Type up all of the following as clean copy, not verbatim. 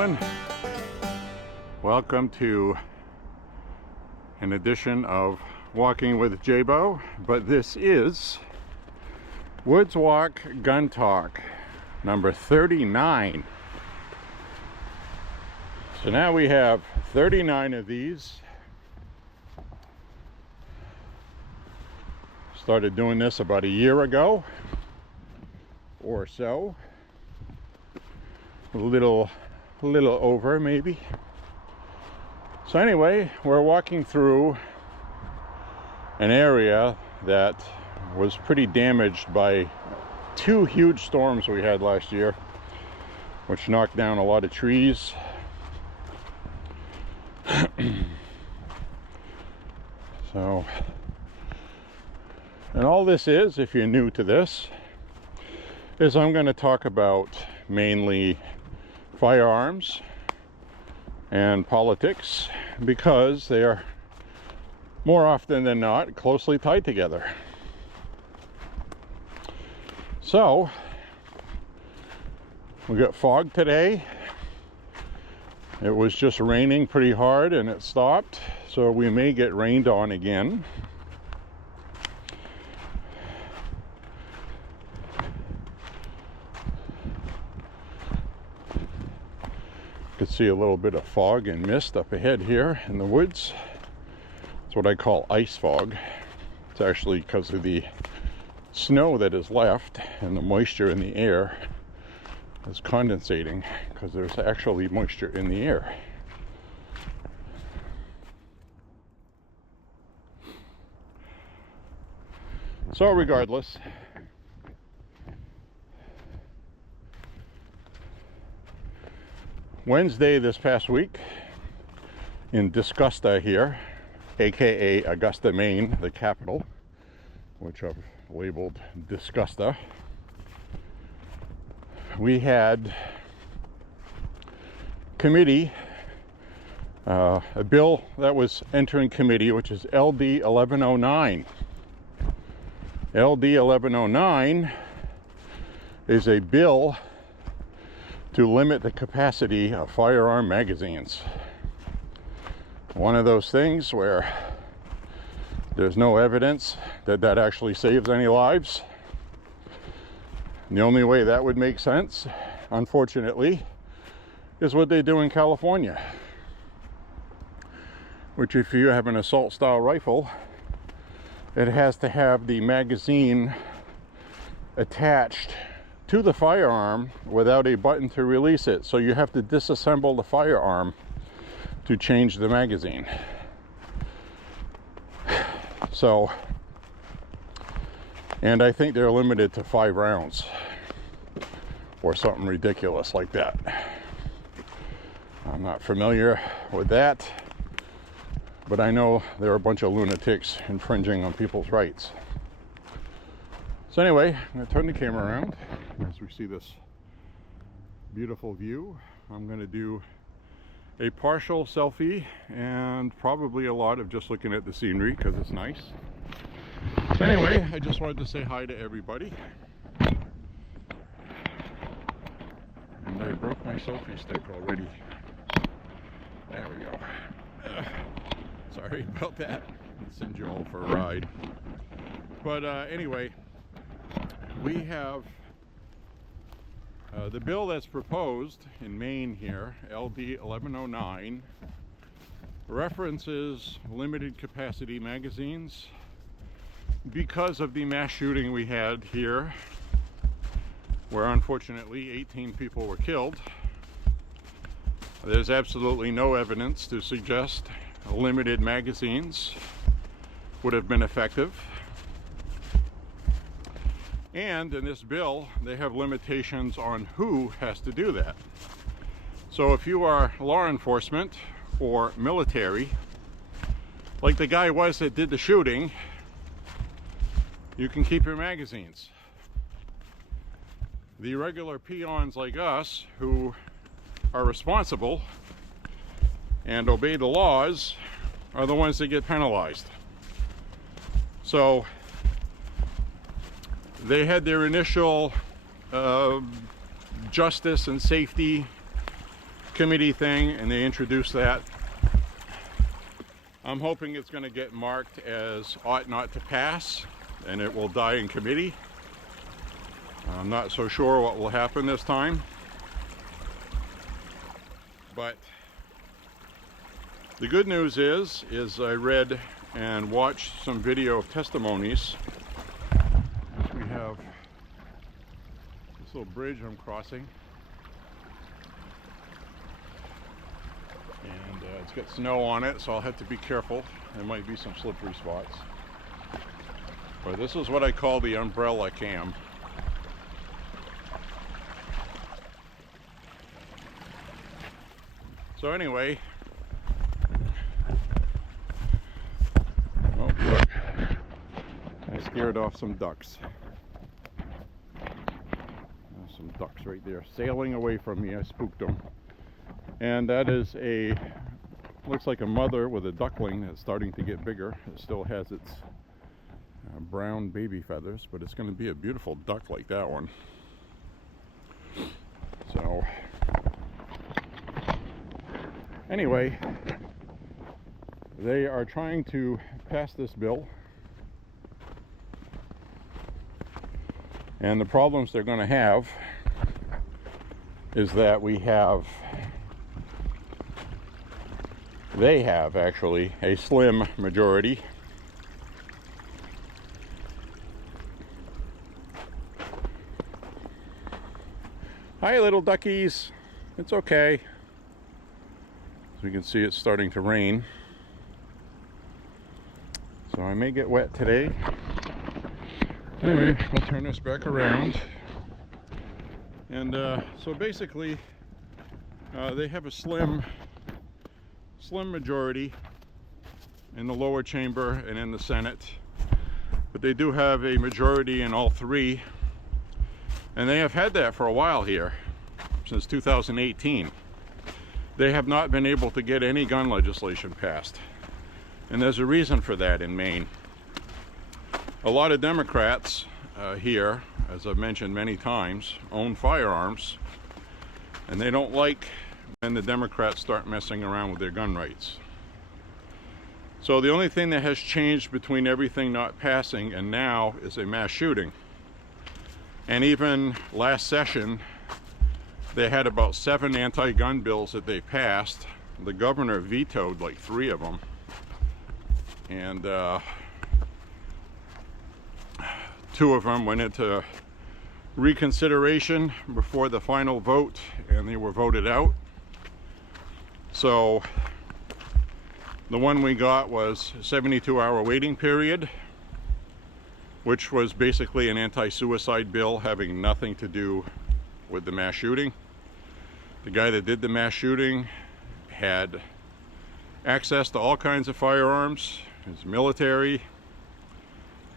gentlemen, welcome to an edition of Walking with Jabo, but this is Woods Walk Gun Talk number 39. So now we have 39 of these. Started doing this about a year ago or so. A little over maybe. So anyway, we're walking through an area that was pretty damaged by two huge storms we had last year, which knocked down a lot of trees. So, and all this is, if you're new to this, is I'm going to talk about mainly firearms and politics, because they are more often than not closely tied together. So we got fog today. It was just raining pretty hard and it stopped, so we may get rained on again. You can see a little bit of fog and mist up ahead here in the woods. It's what I call ice fog. It's actually because of the snow that is left and the moisture in the air is condensating, because there's actually moisture in the air. So regardless, Wednesday this past week in Disgusta here, aka Augusta, Maine, the capital, which I've labeled Disgusta, we had committee, a bill that was entering committee, which is LD 1109. LD 1109 is a bill to limit the capacity of firearm magazines. One of those things where there's no evidence that that actually saves any lives. And the only way that would make sense, unfortunately, is what they do in California, which, if you have an assault style rifle, it has to have the magazine attached to the firearm without a button to release it. So you have to disassemble the firearm to change the magazine. So, and I think they're limited to 5 rounds or something ridiculous like that. I'm not familiar with that, but I know there are a bunch of lunatics infringing on people's rights. So anyway, I'm going to turn the camera around as we see this beautiful view. I'm going to do a partial selfie and probably a lot of just looking at the scenery because it's nice. So anyway, I just wanted to say hi to everybody. And I broke my selfie stick already. There we go. Sorry about that. I'll send you all for a ride. But anyway, we have the bill that's proposed in Maine here, LD 1109, references limited capacity magazines because of the mass shooting we had here, where unfortunately 18 people were killed. There's absolutely no evidence to suggest limited magazines would have been effective. And in this bill, they have limitations on who has to do that. So if you are law enforcement or military, like the guy was that did the shooting, you can keep your magazines. The regular peons like us, who are responsible and obey the laws, are the ones that get penalized. So they had their initial justice and safety committee thing and they introduce that, I'm hoping it's going to get marked as ought not to pass and it will die in committee. I'm not so sure what will happen this time, but the good news is I read and watched some video of testimonies. We have this little bridge I'm crossing, and it's got snow on it, so I'll have to be careful. There might be some slippery spots, but this is what I call the umbrella cam. So anyway, oh look, I scared off some ducks. There's some ducks right there sailing away from me. I spooked them. And that is looks like a mother with a duckling that's starting to get bigger. It still has its brown baby feathers, but it's going to be a beautiful duck like that one. So anyway, they are trying to pass this bill, and the problems they're going to have is that they have actually a slim majority. Hi little duckies, it's okay. As we can see, it's starting to rain, so I may get wet today. Anyway, we'll turn this back around, and so basically they have a slim majority in the lower chamber and in the Senate, but they do have a majority in all three, and they have had that for a while here, since 2018. They have not been able to get any gun legislation passed. And there's a reason for that in Maine. A lot of Democrats here, as I've mentioned many times, own firearms. And they don't like when the Democrats start messing around with their gun rights. So the only thing that has changed between everything not passing and now is a mass shooting. And even last session, they had about 7 anti-gun bills that they passed. The governor vetoed like 3 of them. And 2 of them went into reconsideration before the final vote, and they were voted out. So the one we got was a 72-hour waiting period, which was basically an anti-suicide bill having nothing to do with the mass shooting. The guy that did the mass shooting had access to all kinds of firearms, his military,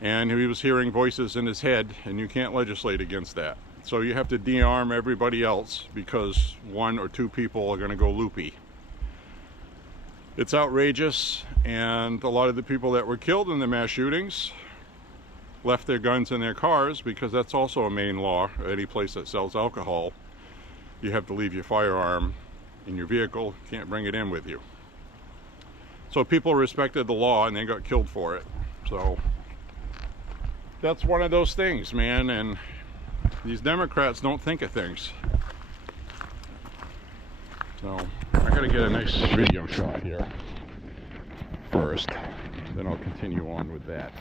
and he was hearing voices in his head, and you can't legislate against that. So you have to de-arm everybody else because 1 or 2 people are going to go loopy. It's outrageous, and a lot of the people that were killed in the mass shootings left their guns in their cars, because that's also a Maine law. Any place that sells alcohol, you have to leave your firearm in your vehicle. You can't bring it in with you. So people respected the law and they got killed for it. So that's one of those things, man, and these Democrats don't think of things. So I gotta get a nice video shot here first, then I'll continue on with that.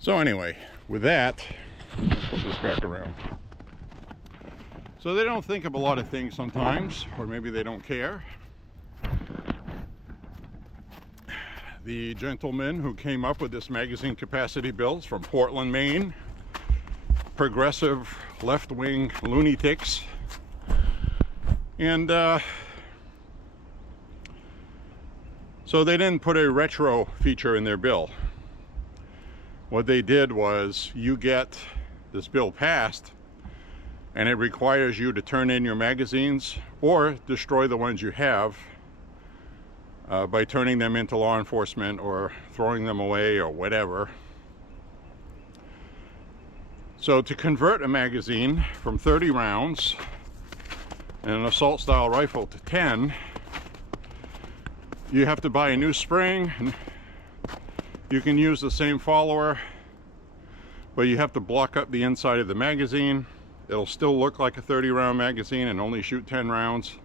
So anyway, with that, put this back around. So they don't think of a lot of things sometimes, or maybe they don't care. The gentleman who came up with this magazine capacity bill is from Portland, Maine. Progressive left-wing lunatics. And so they didn't put a retro feature in their bill. What they did was, you get this bill passed and it requires you to turn in your magazines or destroy the ones you have by turning them into law enforcement or throwing them away or whatever. So to convert a magazine from 30 rounds in an assault style rifle to 10, you have to buy a new spring. You can use the same follower, but you have to block up the inside of the magazine. It'll still look like a 30 round magazine and only shoot 10 rounds.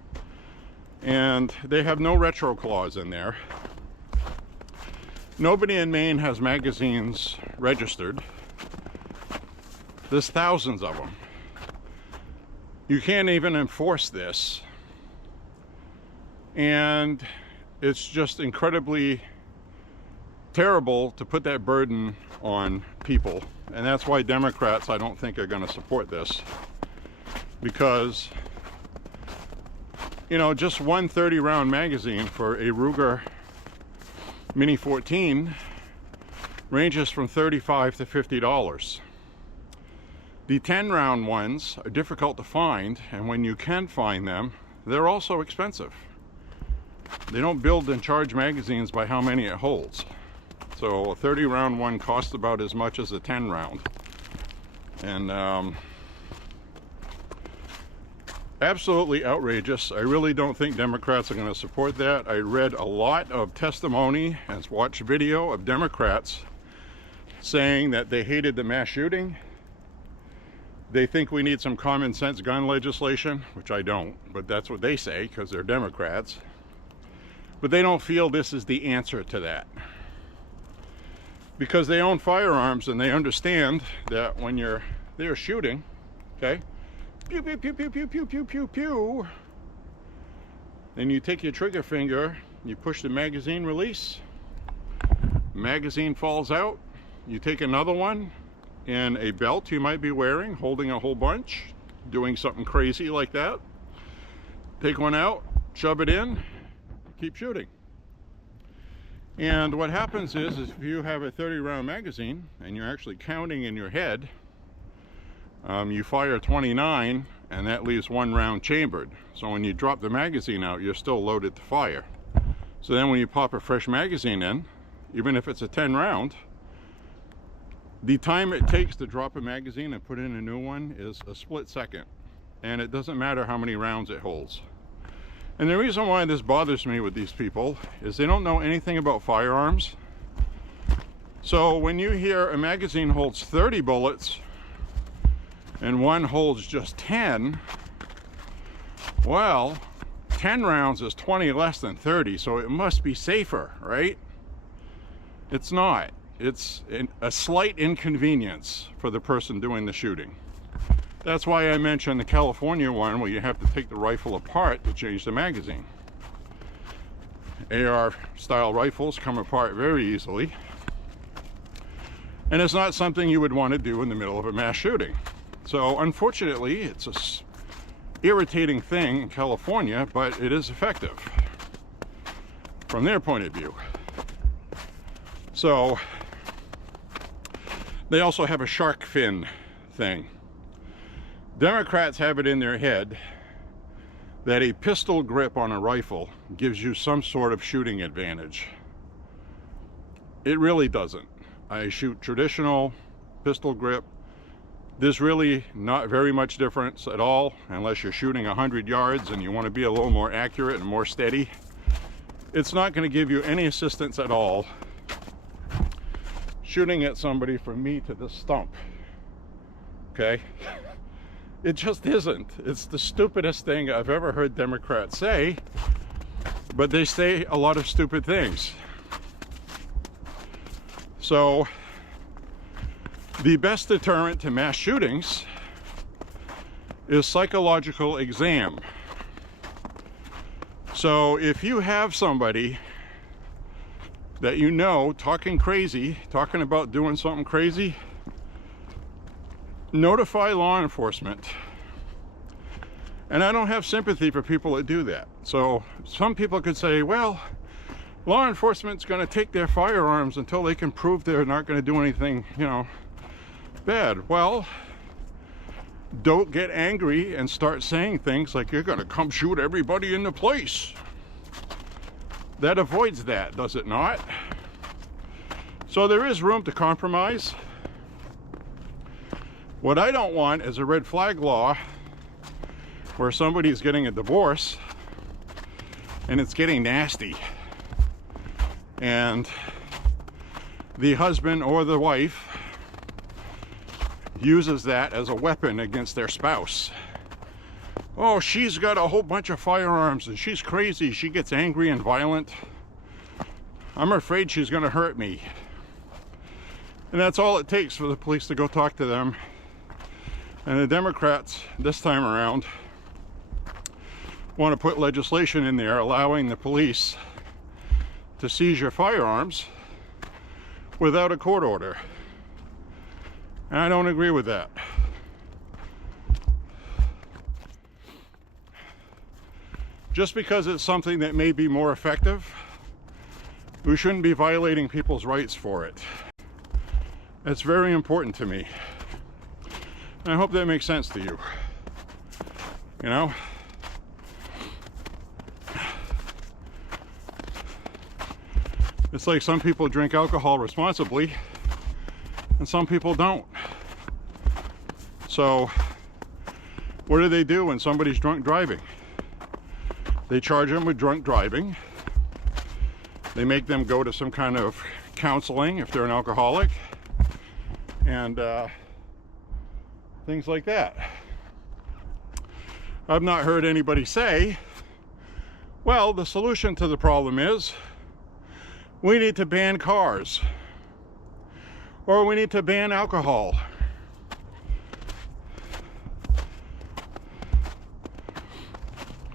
And they have no retro clause in there. Nobody in Maine has magazines registered. There's thousands of them. You can't even enforce this. And it's just incredibly terrible to put that burden on people. And that's why Democrats, I don't think, are going to support this. Because, you know, just one 30 round magazine for a Ruger Mini 14 ranges from $35 to $50. The 10 round ones are difficult to find, and when you can find them, they're also expensive. They don't build and charge magazines by how many it holds. So a 30 round one costs about as much as a 10 round. And absolutely outrageous. I really don't think Democrats are going to support that. I read a lot of testimony and watched video of Democrats saying that they hated the mass shooting. They think we need some common sense gun legislation, which I don't, but that's what they say because they're Democrats. But they don't feel this is the answer to that. Because they own firearms and they understand that when they're shooting, okay, pew, pew, pew, pew, pew, pew, pew, pew, pew, then you take your trigger finger, you push the magazine release, magazine falls out, you take another one in a belt you might be wearing, holding a whole bunch, doing something crazy like that, take one out, shove it in, keep shooting. And what happens is if you have a 30 round magazine and you're actually counting in your head, you fire 29 and that leaves one round chambered. So when you drop the magazine out, you're still loaded to fire. So then when you pop a fresh magazine in, even if it's a 10 round, the time it takes to drop a magazine and put in a new one is a split second. And it doesn't matter how many rounds it holds. And the reason why this bothers me with these people is they don't know anything about firearms. So when you hear a magazine holds 30 bullets and one holds just 10, well, 10 rounds is 20 less than 30, so it must be safer, right? It's not. It's a slight inconvenience for the person doing the shooting. That's why I mentioned the California one where you have to take the rifle apart to change the magazine. AR style rifles come apart very easily. And it's not something you would want to do in the middle of a mass shooting. So unfortunately, it's a irritating thing in California, but it is effective from their point of view. So they also have a shark fin thing. Democrats have it in their head that a pistol grip on a rifle gives you some sort of shooting advantage. It really doesn't. I shoot traditional pistol grip. There's really not very much difference at all unless you're shooting 100 yards and you want to be a little more accurate and more steady. It's not going to give you any assistance at all shooting at somebody from me to the stump. Okay? It just isn't. It's the stupidest thing I've ever heard Democrats say, but they say a lot of stupid things. So, the best deterrent to mass shootings is psychological exam. So, if you have somebody that you know talking crazy, talking about doing something crazy, notify law enforcement And I don't have sympathy for people that do that. So some people could say, well, law enforcement's going to take their firearms until they can prove they're not going to do anything, you know, bad. Well, don't get angry and start saying things like you're going to come shoot everybody in the place. That avoids that, does it not? So there is room to compromise. What I don't want is a red flag law where somebody's getting a divorce and it's getting nasty, and the husband or the wife uses that as a weapon against their spouse. Oh, she's got a whole bunch of firearms and she's crazy. She gets angry and violent. I'm afraid she's going to hurt me. And that's all it takes for the police to go talk to them. And the Democrats, this time around, want to put legislation in there allowing the police to seize your firearms without a court order. And I don't agree with that. Just because it's something that may be more effective, we shouldn't be violating people's rights for it. That's very important to me. And I hope that makes sense to you. You know? It's like some people drink alcohol responsibly and some people don't. So what do they do when somebody's drunk driving? They charge them with drunk driving. They make them go to some kind of counseling if they're an alcoholic, and things like that. I've not heard anybody say, well, the solution to the problem is we need to ban cars, or we need to ban alcohol.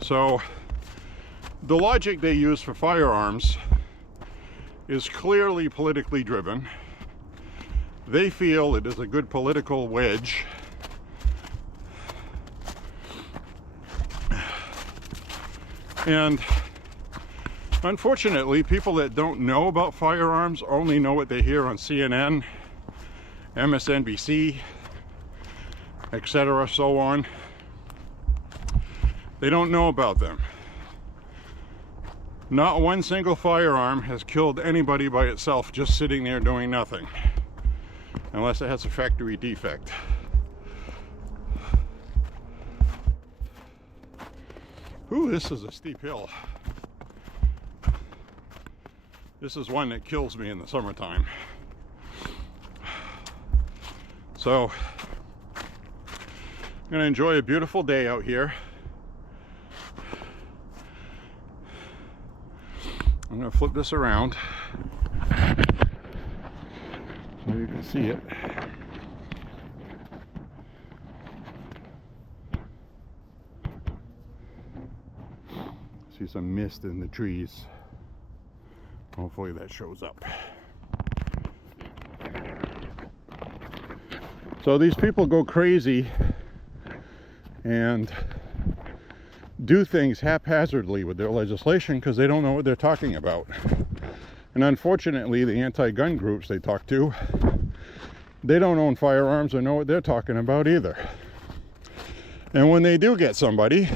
So the logic they use for firearms is clearly politically driven. They feel it is a good political wedge. And unfortunately, people that don't know about firearms only know what they hear on CNN, MSNBC, etc., so on. They don't know about them. Not one single firearm has killed anybody by itself just sitting there doing nothing, unless it has a factory defect. Ooh, this is a steep hill. This is one that kills me in the summertime. So, I'm going to enjoy a beautiful day out here. I'm going to flip this around so you can see it. See some mist in the trees. Hopefully that shows up. So these people go crazy and do things haphazardly with their legislation because they don't know what they're talking about. And unfortunately, the anti-gun groups they talk to, they don't own firearms or know what they're talking about either. And when they do get somebody,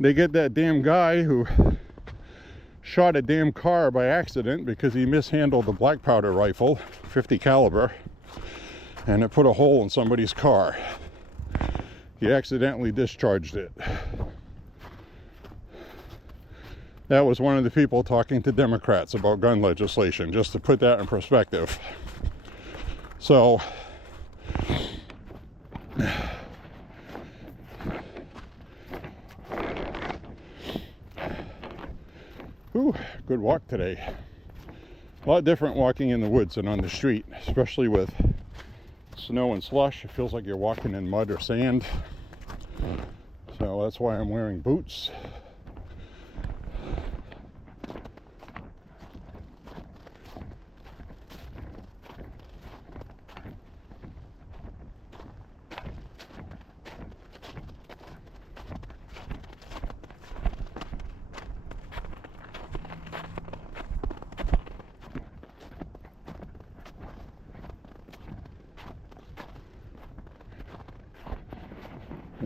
they get that damn guy who shot a damn car by accident because he mishandled a black powder rifle, 50 caliber, and it put a hole in somebody's car. He accidentally discharged it. That was one of the people talking to Democrats about gun legislation, just to put that in perspective. So, ooh, good walk today. A lot different walking in the woods than on the street, especially with snow and slush. It feels like you're walking in mud or sand. So that's why I'm wearing boots.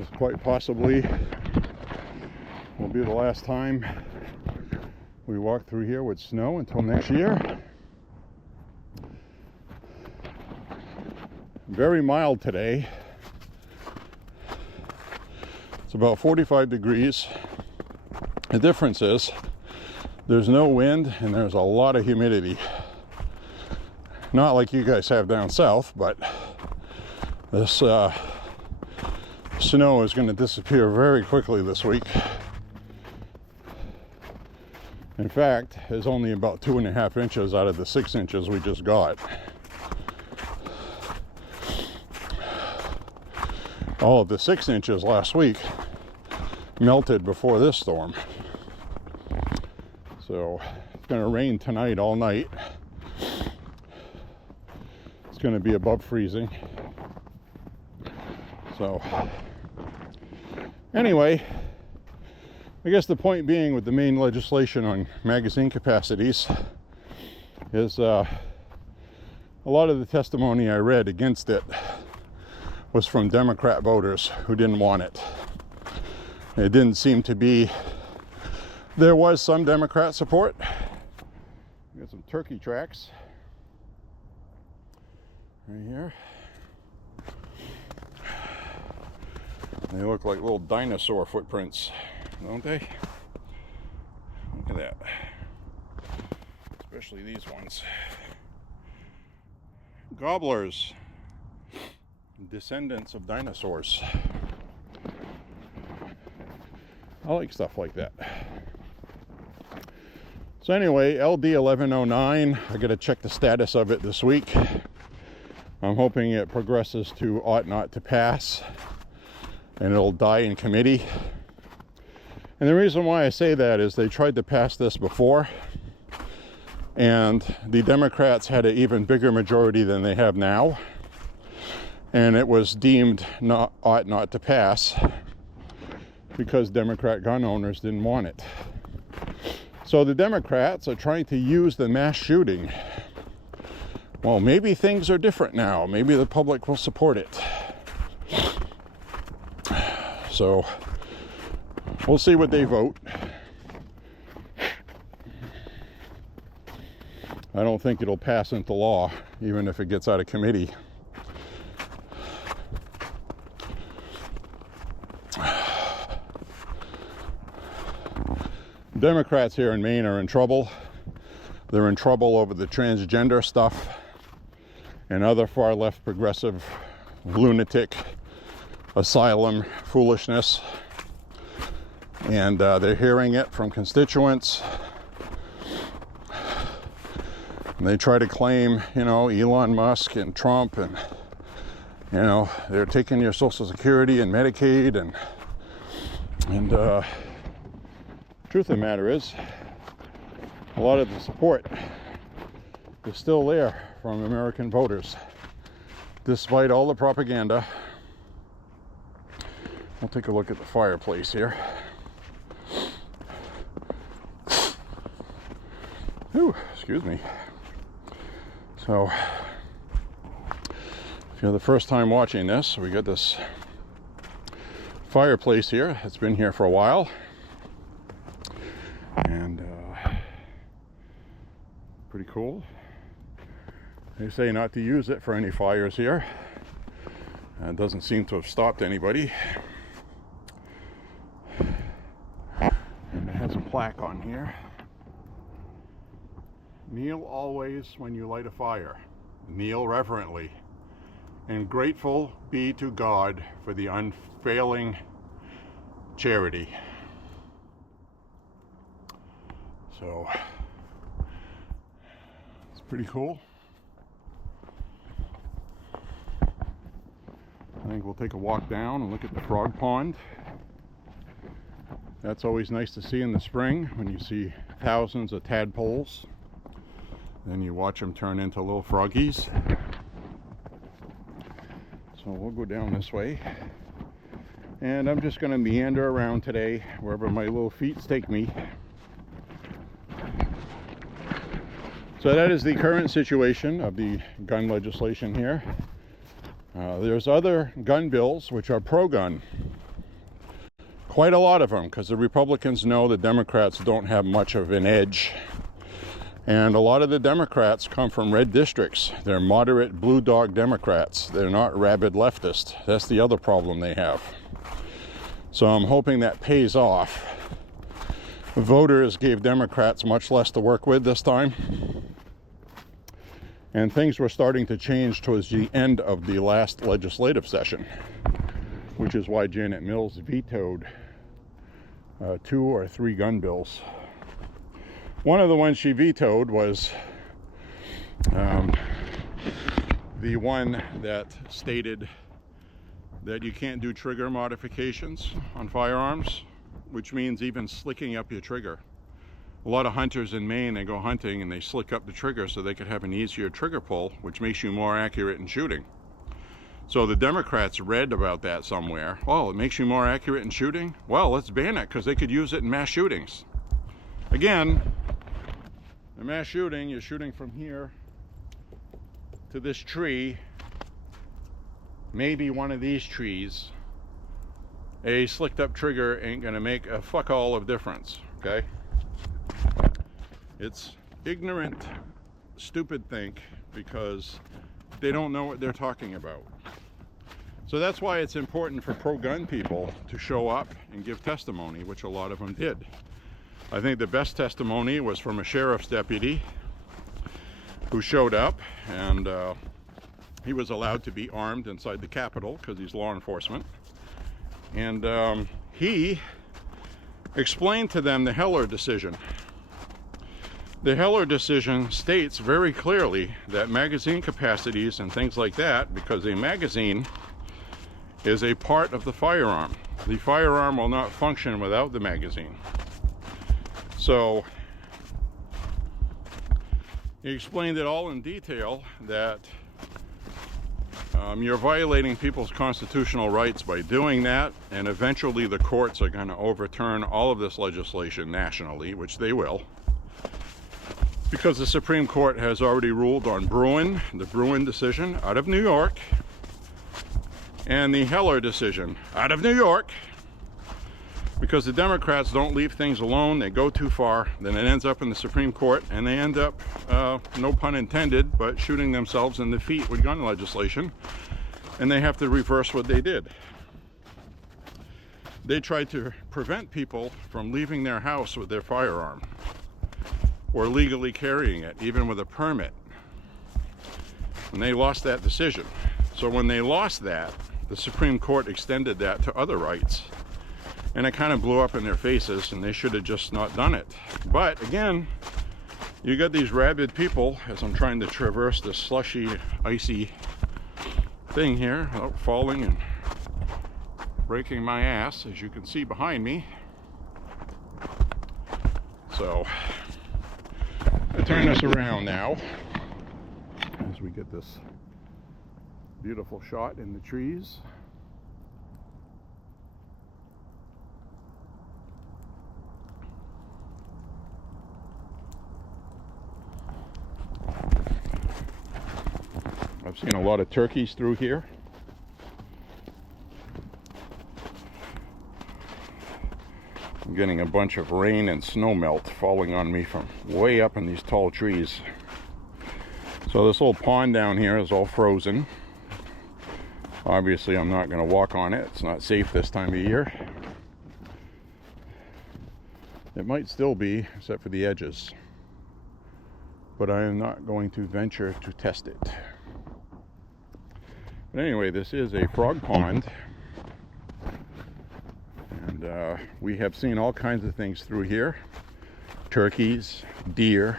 this quite possibly will be the last time we walk through here with snow until next year. Very mild today. It's about 45 degrees. The difference is there's no wind and there's a lot of humidity. Not like you guys have down south, but this snow is going to disappear very quickly this week. In fact, there's only about 2.5 inches out of the 6 inches we just got. All of the 6 inches last week melted before this storm. So it's going to rain tonight all night. It's going to be above freezing. So anyway, I guess the point being with the Maine legislation on magazine capacities is a lot of the testimony I read against it was from Democrat voters who didn't want it. It didn't seem to be, there was some Democrat support. We got some turkey tracks right here. They look like little dinosaur footprints, don't they? Look at that. Especially these ones. Gobblers. Descendants of dinosaurs. I like stuff like that. So anyway, LD 1109, I gotta check the status of it this week. I'm hoping it progresses to ought not to pass and it'll die in committee. And the reason why I say that is they tried to pass this before and the Democrats had an even bigger majority than they have now. And it was deemed ought not to pass because Democrat gun owners didn't want it. So the Democrats are trying to use the mass shooting. Well, maybe things are different now. Maybe the public will support it. So we'll see what they vote. I don't think it'll pass into law, even if it gets out of committee. Democrats here in Maine are in trouble. They're in trouble over the transgender stuff and other far left progressive lunatic asylum foolishness. And they're hearing it from constituents. And they try to claim, you know, Elon Musk and Trump and, you know, they're taking your Social Security and Medicaid and truth of the matter is, a lot of the support is still there from American voters, despite all the propaganda. We'll take a look at the fireplace here. Ooh, excuse me. So, if you're the first time watching this, we got this fireplace here. It's been here for a while. And pretty cool. They say not to use it for any fires here. It doesn't seem to have stopped anybody. And it has a plaque on here. Kneel always when you light a fire. Kneel reverently. And grateful be to God for the unfailing charity. So, it's pretty cool. I think we'll take a walk down and look at the frog pond. That's always nice to see in the spring when you see thousands of tadpoles. Then you watch them turn into little froggies. So we'll go down this way. And I'm just going to meander around today wherever my little feet take me. So that is the current situation of the gun legislation here. There's other gun bills which are pro-gun. Quite a lot of them, because the Republicans know the Democrats don't have much of an edge. And a lot of the Democrats come from red districts. They're moderate blue dog Democrats. They're not rabid leftist. That's the other problem they have. So I'm hoping that pays off. Voters gave Democrats much less to work with this time. And things were starting to change towards the end of the last legislative session, which is why Janet Mills vetoed 2 or 3 gun bills. One of the ones she vetoed was the one that stated that you can't do trigger modifications on firearms, which means even slicking up your trigger. A lot of hunters in Maine, they go hunting and they slick up the trigger so they could have an easier trigger pull, which makes you more accurate in shooting. So the Democrats read about that somewhere. Oh, it makes you more accurate in shooting? Well, let's ban it because they could use it in mass shootings. Again, a mass shooting, you're shooting from here to this tree, maybe one of these trees. A slicked up trigger ain't gonna make a fuck all of difference, okay? It's ignorant, stupid think because they don't know what they're talking about. So that's why it's important for pro-gun people to show up and give testimony, which a lot of them did. I think the best testimony was from a sheriff's deputy who showed up, and he was allowed to be armed inside the Capitol because he's law enforcement. And he explained to them the Heller decision. The Heller decision states very clearly that magazine capacities and things like that, because a magazine is a part of the firearm. The firearm will not function without the magazine. So he explained it all in detail that you're violating people's constitutional rights by doing that, and eventually the courts are going to overturn all of this legislation nationally, which they will, because the Supreme Court has already ruled on Bruin, the Bruin decision out of New York, and the Heller decision out of New York. Because the Democrats don't leave things alone, they go too far, then it ends up in the Supreme Court, and they end up, no pun intended, but shooting themselves in the feet with gun legislation, and they have to reverse what they did. They tried to prevent people from leaving their house with their firearm, or legally carrying it, even with a permit. And they lost that decision. So when they lost that, the Supreme Court extended that to other rights. And it kind of blew up in their faces, and they should have just not done it. But again, you got these rabid people, as I'm trying to traverse this slushy, icy thing here, without falling and breaking my ass, as you can see behind me. So I turn this around now as we get this beautiful shot in the trees. I've seen a lot of turkeys through here. I'm getting a bunch of rain and snow melt falling on me from way up in these tall trees. So this little pond down here is all frozen. Obviously, I'm not going to walk on it. It's not safe this time of year. It might still be, except for the edges. But I am not going to venture to test it. But anyway, this is a frog pond. And we have seen all kinds of things through here. Turkeys, deer.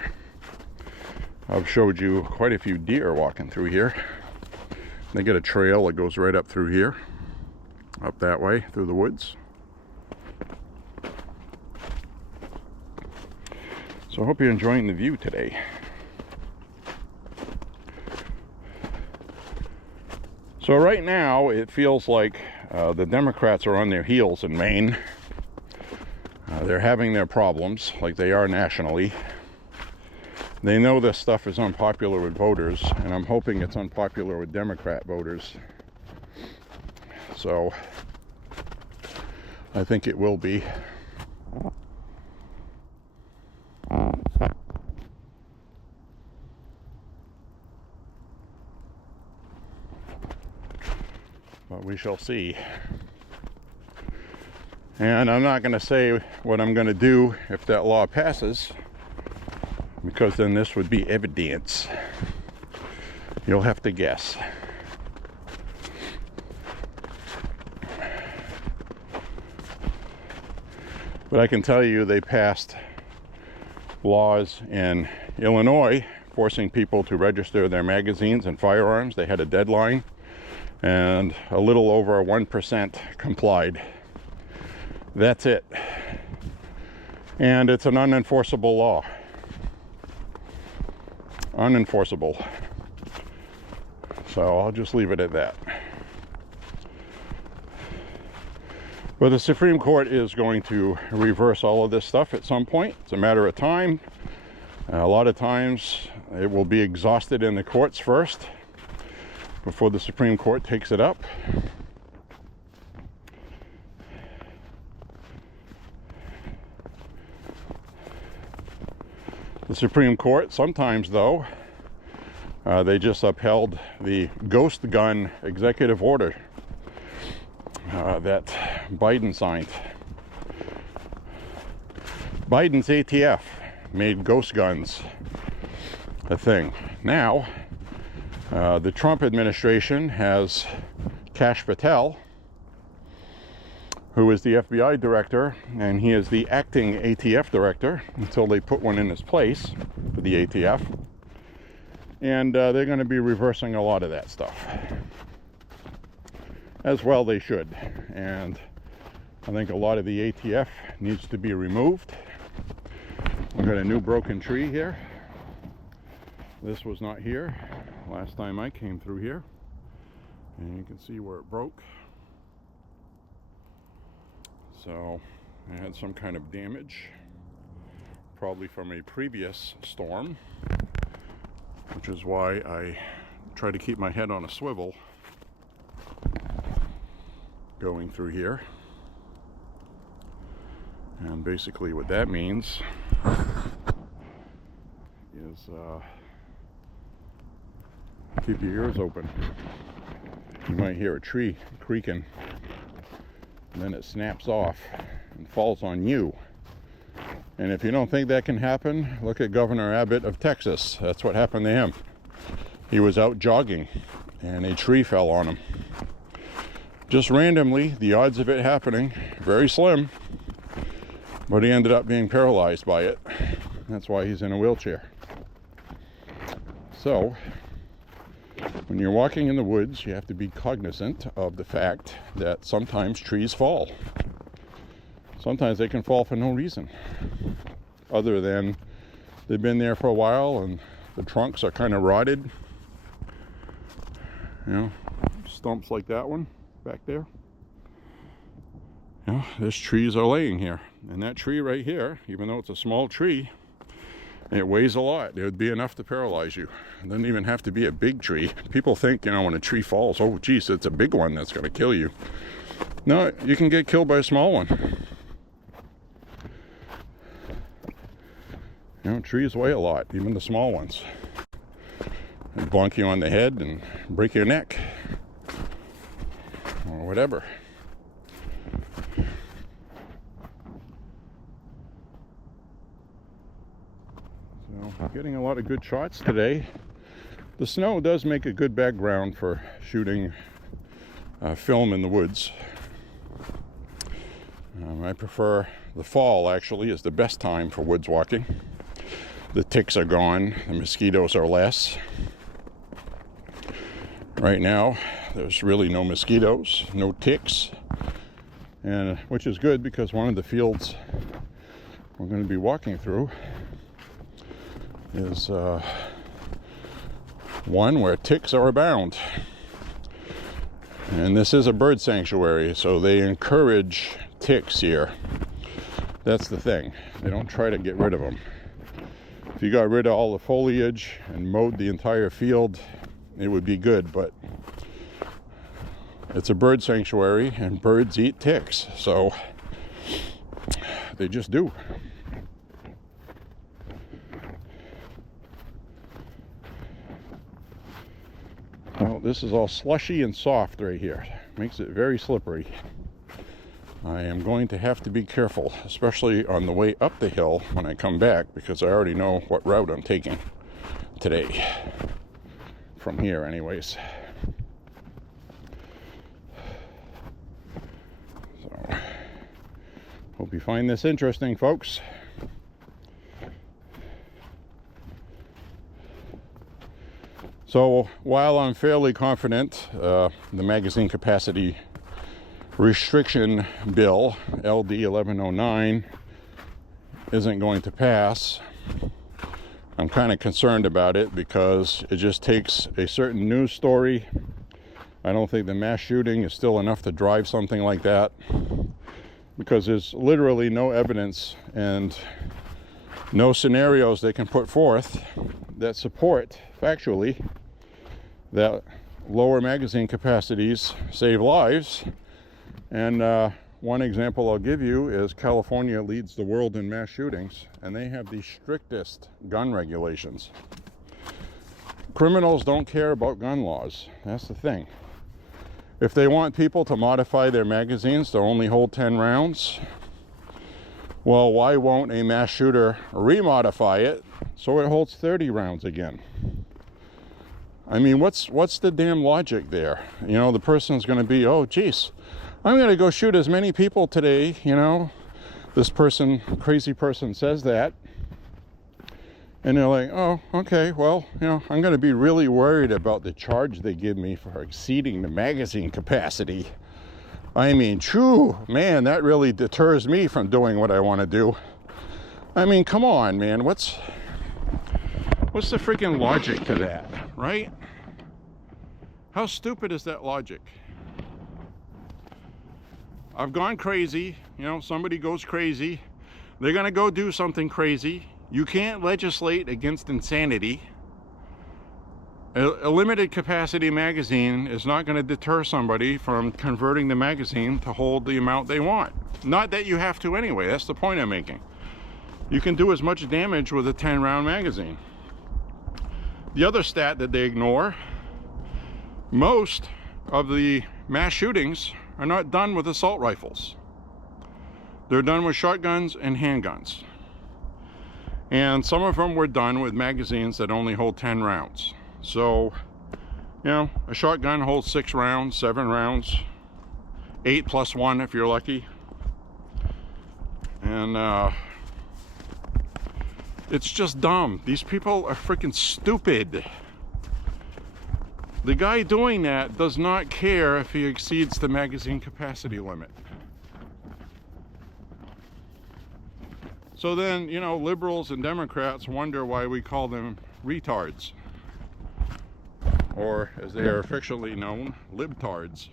I've showed you quite a few deer walking through here. They get a trail that goes right up through here, up that way through the woods. So I hope you're enjoying the view today. So right now it feels like the Democrats are on their heels in Maine. They're having their problems like they are nationally. They know this stuff is unpopular with voters, and I'm hoping it's unpopular with Democrat voters. So I think it will be. But we shall see. And I'm not going to say what I'm going to do if that law passes, because then this would be evidence. You'll have to guess. But I can tell you they passed laws in Illinois forcing people to register their magazines and firearms. They had a deadline, and a little over 1% complied. That's it. And it's an unenforceable law. Unenforceable. So I'll just leave it at that. But the Supreme Court is going to reverse all of this stuff at some point. It's a matter of time. A lot of times it will be exhausted in the courts first before the Supreme Court takes it up. The Supreme Court, sometimes though, they just upheld the ghost gun executive order that Biden signed. Biden's ATF made ghost guns a thing. Now, the Trump administration has Kash Patel, who is the FBI director, and he is the acting ATF director until they put one in his place for the ATF. And they're going to be reversing a lot of that stuff. As well they should. And I think a lot of the ATF needs to be removed. We've got a new broken tree here. This was not here last time I came through here. And you can see where it broke. So it had some kind of damage, probably from a previous storm, which is why I try to keep my head on a swivel going through here. And basically what that means is keep your ears open. You might hear a tree creaking, and then it snaps off and falls on you. And if you don't think that can happen, look at Governor Abbott of Texas. That's what happened to him. He was out jogging and a tree fell on him. Just randomly, the odds of it happening, very slim, but he ended up being paralyzed by it. That's why he's in a wheelchair. So, when you're walking in the woods, you have to be cognizant of the fact that sometimes trees fall. Sometimes they can fall for no reason, other than they've been there for a while and the trunks are kind of rotted. You know, stumps like that one back there. You know, there's trees are laying here. And that tree right here, even though it's a small tree, it weighs a lot. It would be enough to paralyze you. It doesn't even have to be a big tree. People think, you know, when a tree falls, oh geez, it's a big one that's going to kill you. No, you can get killed by a small one. You know, trees weigh a lot, even the small ones. They bonk you on the head and break your neck. Or whatever. So, getting a lot of good shots today. The snow does make a good background for shooting film in the woods. I prefer the fall, actually, is the best time for woods walking. The ticks are gone, the mosquitoes are less. Right now, there's really no mosquitoes, no ticks, and which is good because one of the fields we're going to be walking through is one where ticks are abound. And this is a bird sanctuary, so they encourage ticks here. That's the thing. They don't try to get rid of them. If you got rid of all the foliage and mowed the entire field, it would be good, but it's a bird sanctuary and birds eat ticks, so They just do. Well, this is all slushy and soft right here. Makes it very slippery. I am going to have to be careful, especially on the way up the hill when I come back, because I already know what route I'm taking today. From here, anyways. So, hope you find this interesting, folks. So while I'm fairly confident the magazine capacity restriction bill, LD 1109, isn't going to pass, I'm kind of concerned about it because it just takes a certain news story. I don't think the mass shooting is still enough to drive something like that, because there's literally no evidence and no scenarios they can put forth that support factually that lower magazine capacities save lives. And one example I'll give you is California leads the world in mass shootings, and they have the strictest gun regulations. Criminals don't care about gun laws. That's the thing. If they want people to modify their magazines to only hold 10 rounds, well, why won't a mass shooter remodify it so it holds 30 rounds again? I mean, what's the damn logic there? You know, the person's going to be, oh, geez, I'm going to go shoot as many people today, you know. This person, crazy person, says that. And they're like, oh, okay, well, you know, I'm going to be really worried about the charge they give me for exceeding the magazine capacity. I mean, true, man, that really deters me from doing what I want to do. I mean, come on, man, what's the freaking logic to that, right? How stupid is that logic? I've gone crazy, you know, somebody goes crazy, they're gonna go do something crazy. You can't legislate against insanity. A limited capacity magazine is not going to deter somebody from converting the magazine to hold the amount they want. Not that you have to anyway, that's the point I'm making. You can do as much damage with a 10-round magazine. The other stat that they ignore, most of the mass shootings are not done with assault rifles. They're done with shotguns and handguns. And some of them were done with magazines that only hold 10 rounds. So, you know, a shotgun holds 6 rounds, 7 rounds, 8 plus 1 if you're lucky. And it's just dumb. These people are freaking stupid. The guy doing that does not care if he exceeds the magazine capacity limit. So then, you know, liberals and Democrats wonder why we call them retards. Or, as they are affectionately known, libtards.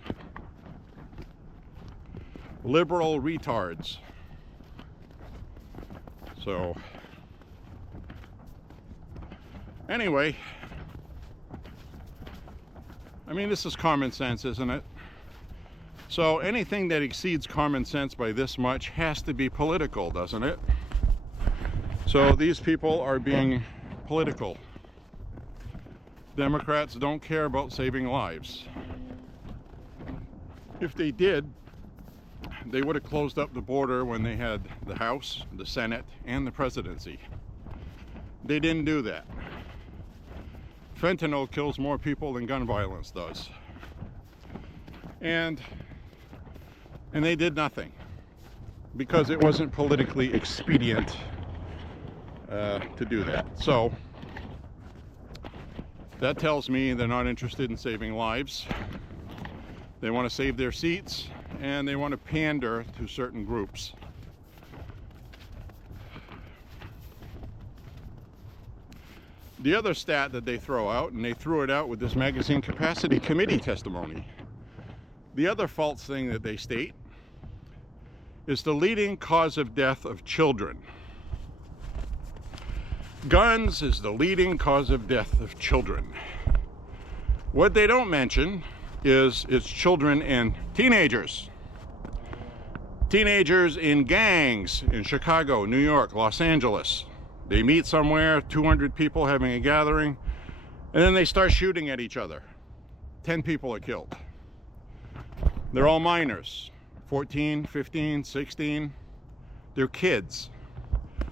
Liberal retards. So, anyway, I mean, this is common sense, isn't it? So anything that exceeds common sense by this much has to be political, doesn't it? So these people are being political. Democrats don't care about saving lives. If they did, they would have closed up the border when they had the House, the Senate, and the presidency. They didn't do that. Fentanyl kills more people than gun violence does. And they did nothing because it wasn't politically expedient to do that. So that tells me they're not interested in saving lives. They want to save their seats, and they want to pander to certain groups. The other stat that they throw out, and they threw it out with this magazine capacity committee testimony, the other false thing that they state is the leading cause of death of children. Guns is the leading cause of death of children. What they don't mention is it's children and teenagers. Teenagers in gangs in Chicago, New York, Los Angeles. They meet somewhere, 200 people having a gathering, and then they start shooting at each other. 10 people are killed. They're all minors, 14, 15, 16. They're kids.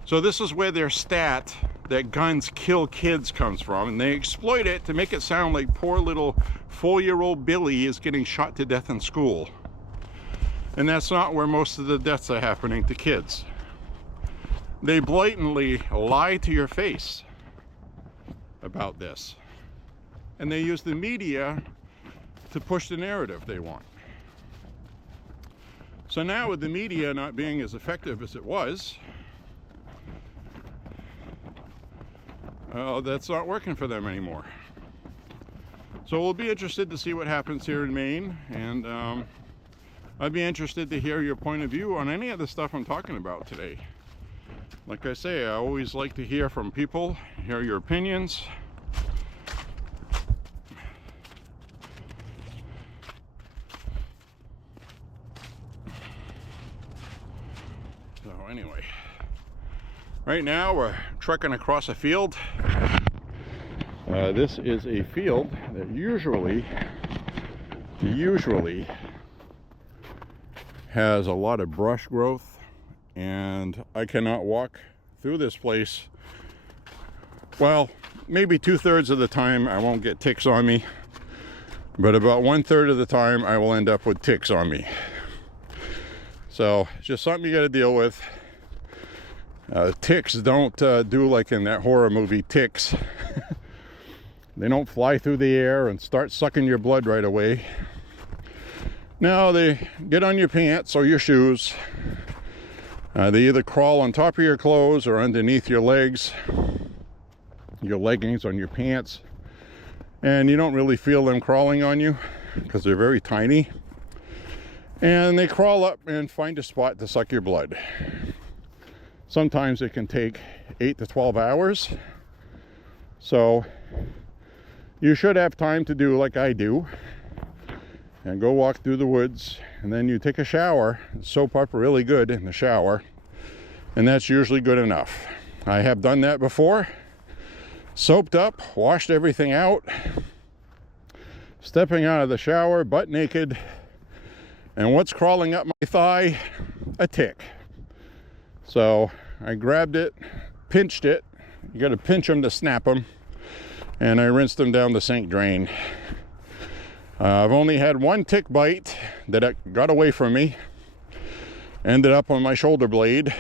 So this is where their stat that guns kill kids comes from, and they exploit it to make it sound like poor little 4-year-old Billy is getting shot to death in school. And that's not where most of the deaths are happening to kids. They blatantly lie to your face about this. And they use the media to push the narrative they want. So now with the media not being as effective as it was, that's not working for them anymore. So we'll be interested to see what happens here in Maine, and I'd be interested to hear your point of view on any of the stuff I'm talking about today. Like I say, I always like to hear from people, hear your opinions. So anyway, right now we're trekking across a field. This is a field that usually has a lot of brush growth, and I cannot walk through this place. Well, maybe 2/3 of the time I won't get ticks on me, but about 1/3 of the time I will end up with ticks on me. So it's just something you got to deal with. Ticks don't do like in that horror movie Ticks. They don't fly through the air and start sucking your blood right away. No, they get on your pants or your shoes. They either crawl on top of your clothes or underneath your legs, your leggings, on your pants. And you don't really feel them crawling on you because they're very tiny. And they crawl up and find a spot to suck your blood. Sometimes it can take 8 to 12 hours. So you should have time to do like I do and go walk through the woods, and then you take a shower, soap up really good in the shower, and that's usually good enough. I have done that before, soaped up, washed everything out, stepping out of the shower butt naked, and what's crawling up my thigh? A tick. So I grabbed it, pinched it, you got to pinch them to snap them, and I rinsed them down the sink drain. I've only had one tick bite that got away from me, ended up on my shoulder blade,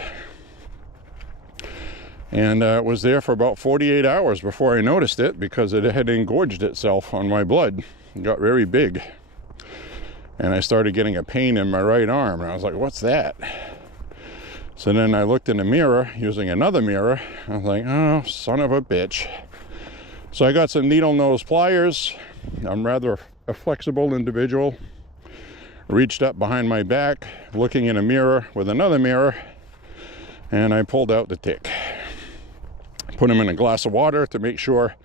and it was there for about 48 hours before I noticed it because it had engorged itself on my blood. It got very big, and I started getting a pain in my right arm, and I was like, what's that? So then I looked in the mirror using another mirror. I was like, oh, son of a bitch. So I got some needle nose pliers. I'm rather a flexible individual. Reached up behind my back, looking in a mirror with another mirror, and I pulled out the tick. Put him in a glass of water to make sure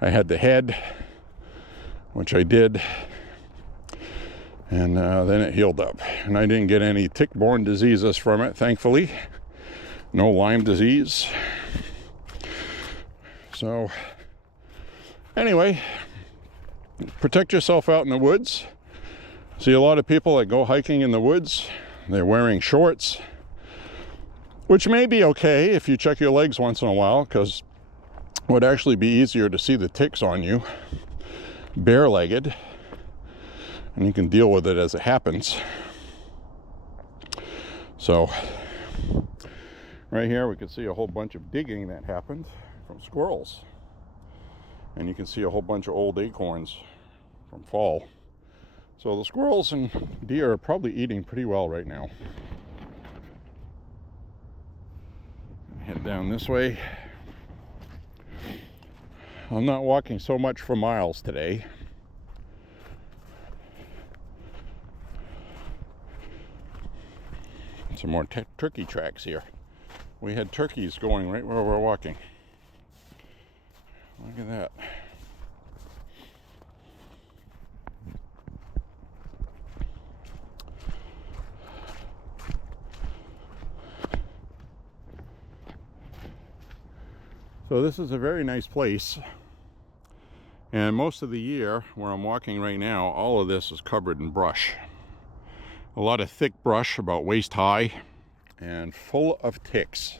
I had the head, which I did. And then it healed up. And I didn't get any tick-borne diseases from it, thankfully. No Lyme disease. So, anyway, protect yourself out in the woods. See a lot of people that go hiking in the woods. They're wearing shorts, which may be okay if you check your legs once in a while, because it would actually be easier to see the ticks on you bare-legged, and you can deal with it as it happens. So right here we can see a whole bunch of digging that happened from squirrels, and you can see a whole bunch of old acorns from fall. So the squirrels and deer are probably eating pretty well right now. Head down this way. I'm not walking so much for miles today. Some more turkey tracks here. We had turkeys going right where we're walking. Look at that. So this is a very nice place. And most of the year, where I'm walking right now, all of this is covered in brush. A lot of thick brush, about waist high, and full of ticks.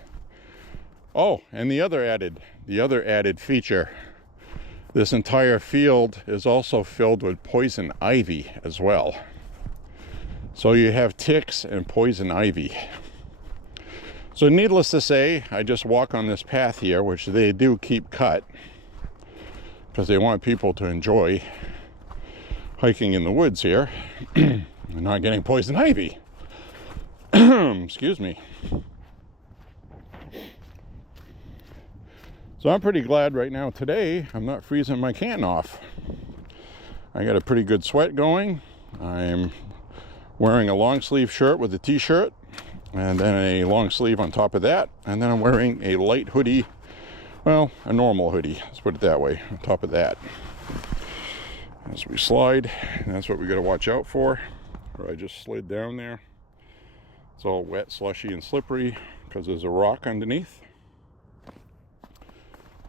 Oh, and the other added feature, this entire field is also filled with poison ivy as well. So you have ticks and poison ivy. So needless to say, I just walk on this path here, which they do keep cut, because they want people to enjoy hiking in the woods here and not getting poison ivy. Excuse me. So I'm pretty glad right now today I'm not freezing my can off. I got a pretty good sweat going. I'm wearing a long sleeve shirt with a t-shirt and then a long sleeve on top of that, and then I'm wearing a light hoodie. Well, a normal hoodie, let's put it that way, on top of that. As we slide, that's what we got to watch out for. Or I just slid down there. It's all wet, slushy, and slippery because there's a rock underneath.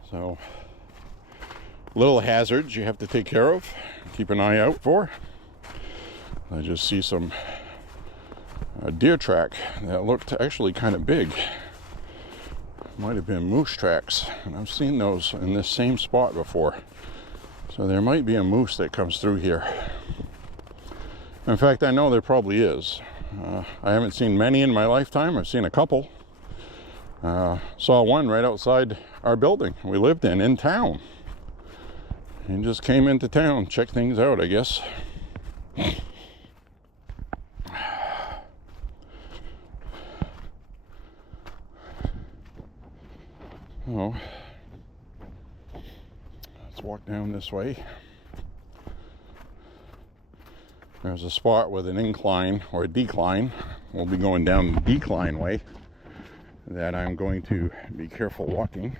So, little hazards you have to take care of, keep an eye out for. I just see some deer track that looked actually kind of big. Might have been moose tracks, and I've seen those in this same spot before. So there might be a moose that comes through here. In fact, I know there probably is. I haven't seen many in my lifetime. I've seen a couple. Saw one right outside our building we lived in town. And just came into town, checked things out, I guess. Oh, let's walk down this way. There's a spot with an incline or a decline. We'll be going down the decline way that I'm going to be careful walking.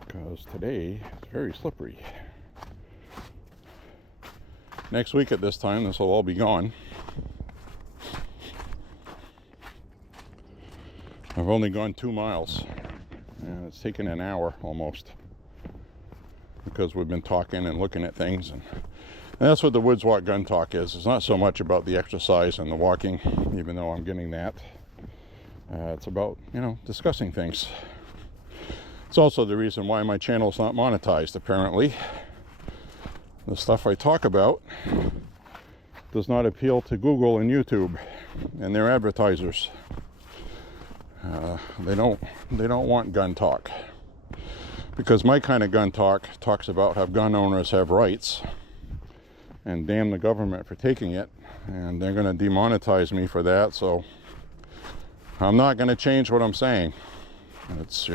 Because today it's very slippery. Next week at this time, this will all be gone. I've only gone 2 miles, and it's taken an hour almost, because we've been talking and looking at things, and that's what the Woods Walk Gun Talk is. It's not so much about the exercise and the walking, even though I'm getting that. It's about, discussing things. It's also the reason why my channel's not monetized, apparently. The stuff I talk about does not appeal to Google and YouTube and their advertisers. They don't want gun talk, because my kind of gun talk talks about how gun owners have rights and damn the government for taking it, and they're going to demonetize me for that. So I'm not going to change what I'm saying. It's,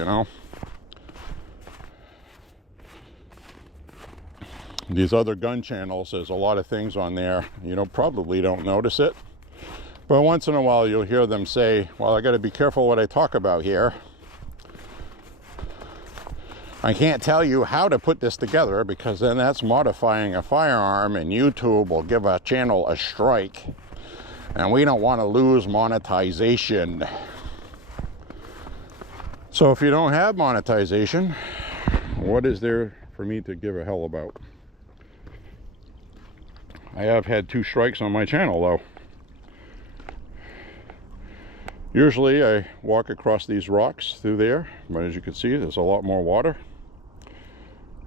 these other gun channels, there's a lot of things on there. Probably don't notice it, but once in a while you'll hear them say, well, I got to be careful what I talk about here. I can't tell you how to put this together, because then that's modifying a firearm, and YouTube will give a channel a strike, and we don't want to lose monetization. So if you don't have monetization, what is there for me to give a hell about? I have had 2 strikes on my channel, though. Usually I walk across these rocks through there, but as you can see, there's a lot more water,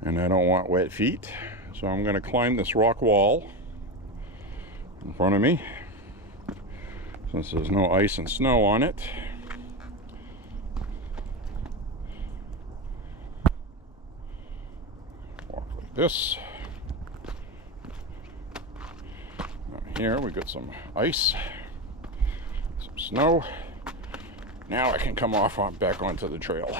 and I don't want wet feet. So I'm going to climb this rock wall in front of me, since there's no ice and snow on it. Walk like this. Here we got some ice, some snow. Now I can come back onto the trail.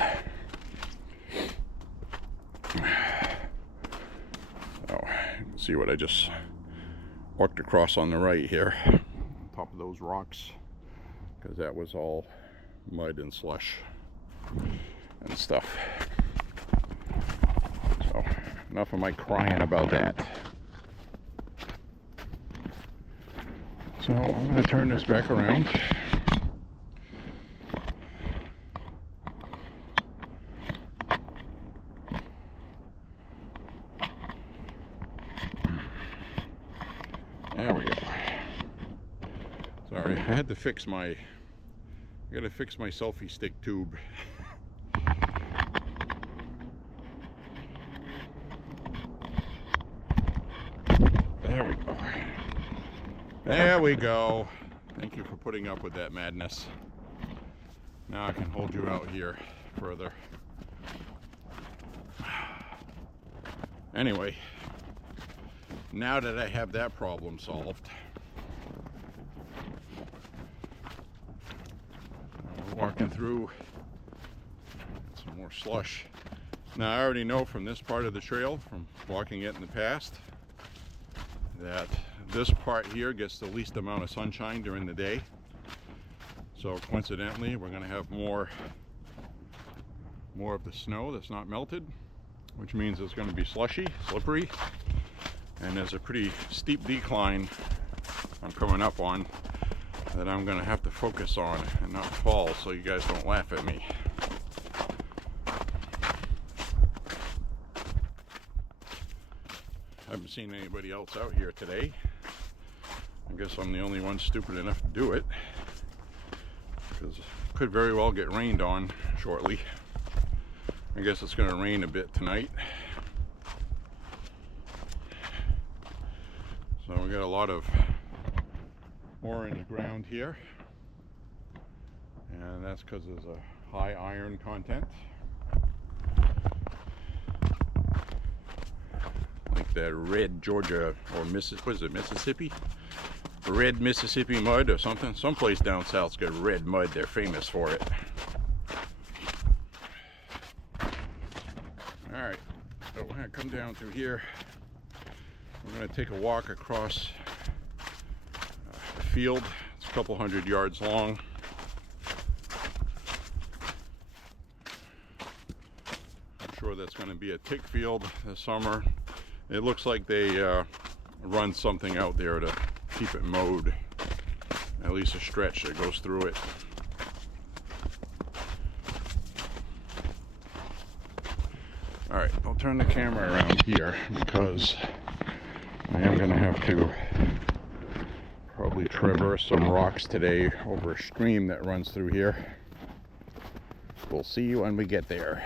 So, see what I just walked across on the right here, on top of those rocks, because that was all mud and slush and stuff. So, enough of my crying about that. So I'm going to turn this back around. There we go. Sorry, I had to fix I gotta fix my selfie stick tube. There we go. There we go. Thank you for putting up with that madness. Now I can hold you out here further. Anyway, now that I have that problem solved, we're walking through some more slush. Now I already know from this part of the trail, from walking it in the past, that this part here gets the least amount of sunshine during the day. So coincidentally, we're going to have more of the snow that's not melted, which means it's going to be slushy, slippery, and there's a pretty steep decline I'm coming up on that I'm going to have to focus on and not fall, so you guys don't laugh at me. I haven't seen anybody else out here today. I guess I'm the only one stupid enough to do it, because it could very well get rained on shortly. I guess it's going to rain a bit tonight. So we got a lot of orange ground here, and that's because there's a high iron content. Like that red Georgia or Mississippi? Red Mississippi mud or something. Someplace down south's got red mud. They're famous for it. Alright, so we're going to come down through here. We're going to take a walk across the field. It's a couple hundred yards long. I'm sure that's going to be a tick field this summer. It looks like they run something out there to keep it mowed, at least a stretch that goes through it. Alright, I'll turn the camera around here because I am going to have to probably traverse some rocks today over a stream that runs through here. We'll see you when we get there.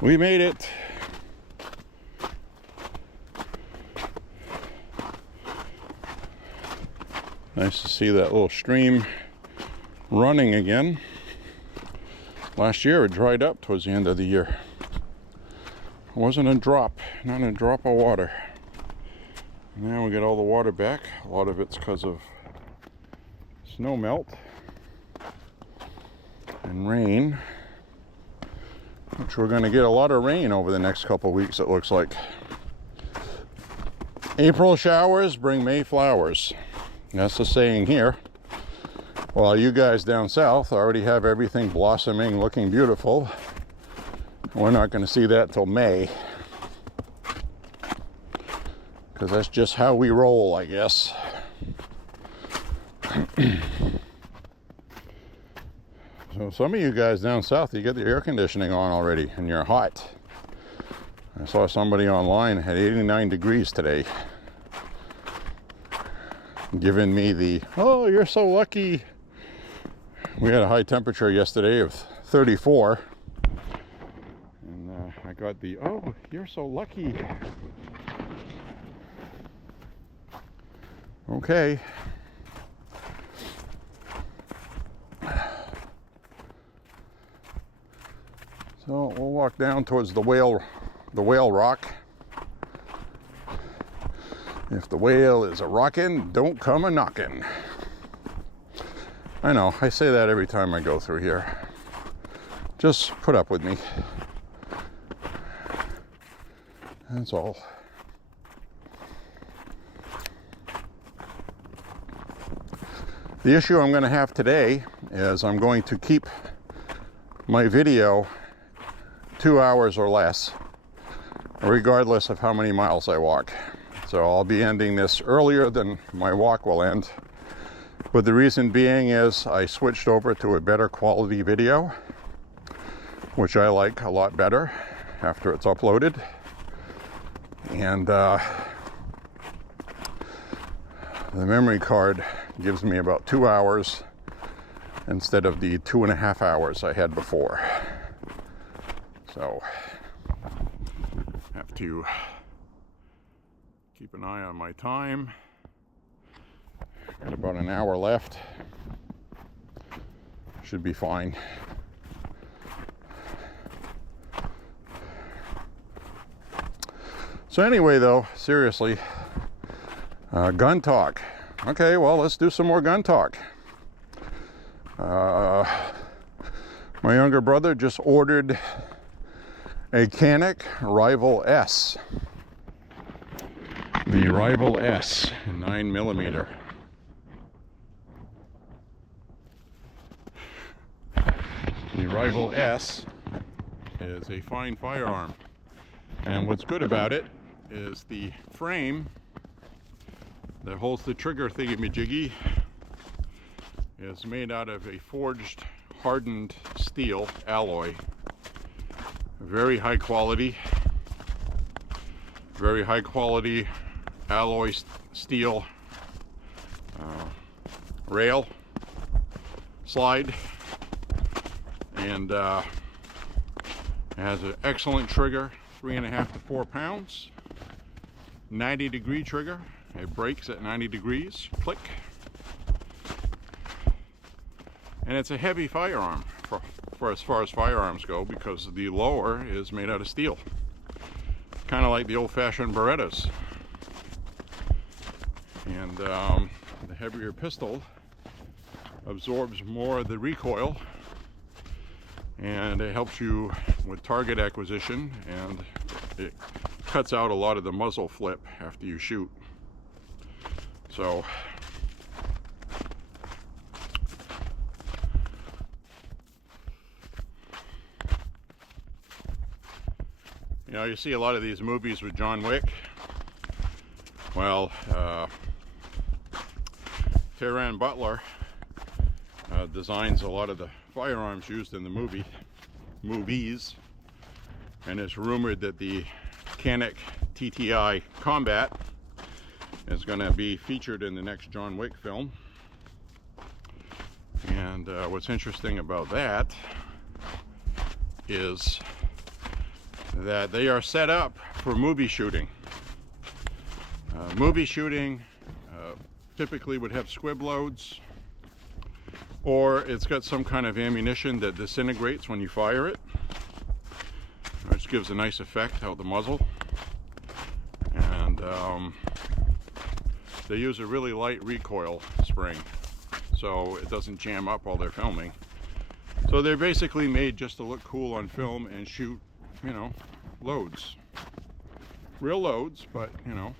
We made it. Nice to see that little stream running again. Last year it dried up towards the end of the year. It wasn't a drop, not a drop of water. Now we get all the water back. A lot of it's because of snow melt and rain, which we're going to get a lot of rain over the next couple of weeks, it looks like. April showers bring May flowers. That's the saying here. While you guys down south already have everything blossoming, looking beautiful, we're not going to see that till May. Because that's just how we roll, I guess. So some of you guys down south, you get the air conditioning on already and you're hot. I saw somebody online had 89 degrees today, giving me the, oh, you're so lucky. We had a high temperature yesterday of 34, and I got the, oh, you're so lucky. Okay. So we'll walk down towards the whale the whale rock. If the whale is a rockin', don't come a knockin'. I know, I say that every time I go through here. Just put up with me. That's all. The issue I'm going to have today is I'm going to keep my video 2 hours or less, regardless of how many miles I walk. So I'll be ending this earlier than my walk will end. But the reason being is I switched over to a better quality video, which I like a lot better after it's uploaded. And the memory card gives me about 2 hours instead of the 2.5 hours I had before. So have to keep an eye on my time. Got about an hour left. Should be fine. So anyway, though, seriously, gun talk. Okay, well, let's do some more gun talk. My younger brother just ordered a Canik Rival S. The Rival S, 9mm. The Rival S is a fine firearm. And what's good about it is the frame that holds the trigger thingamajiggy is made out of a forged, hardened steel alloy. Very high quality alloy steel rail slide, and it has an excellent trigger, 3.5 to 4 pounds, 90-degree trigger. It breaks at 90 degrees, click. And it's a heavy firearm for as far as firearms go, because the lower is made out of steel. Kind of like the old-fashioned Berettas. And the heavier pistol absorbs more of the recoil, and it helps you with target acquisition, and it cuts out a lot of the muzzle flip after you shoot. So you know, you see a lot of these movies with John Wick. Well, Tehran Butler designs a lot of the firearms used in the movies, and it's rumored that the Canik TTI Combat is going to be featured in the next John Wick film. And what's interesting about that is that they are set up for movie shooting. Movie shooting typically would have squib loads, or it's got some kind of ammunition that disintegrates when you fire it, which gives a nice effect out the muzzle. And they use a really light recoil spring, so it doesn't jam up while they're filming. So they're basically made just to look cool on film and shoot, you know, loads. Real loads, but, you know.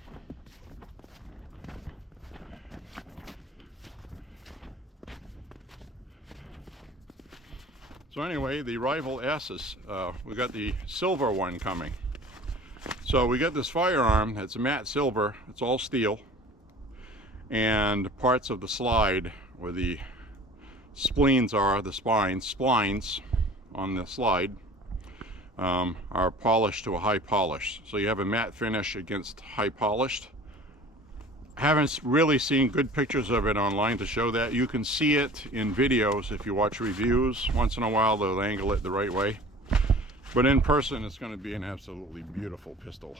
So anyway, the Rival S is, we got the silver one coming. So we got this firearm that's matte silver, it's all steel, and parts of the slide where the spleens are, the splines on the slide, are polished to a high polish. So you have a matte finish against high polished. Haven't really seen good pictures of it online to show that. You can see it in videos if you watch reviews. Once in a while they'll angle it the right way. But in person it's going to be an absolutely beautiful pistol.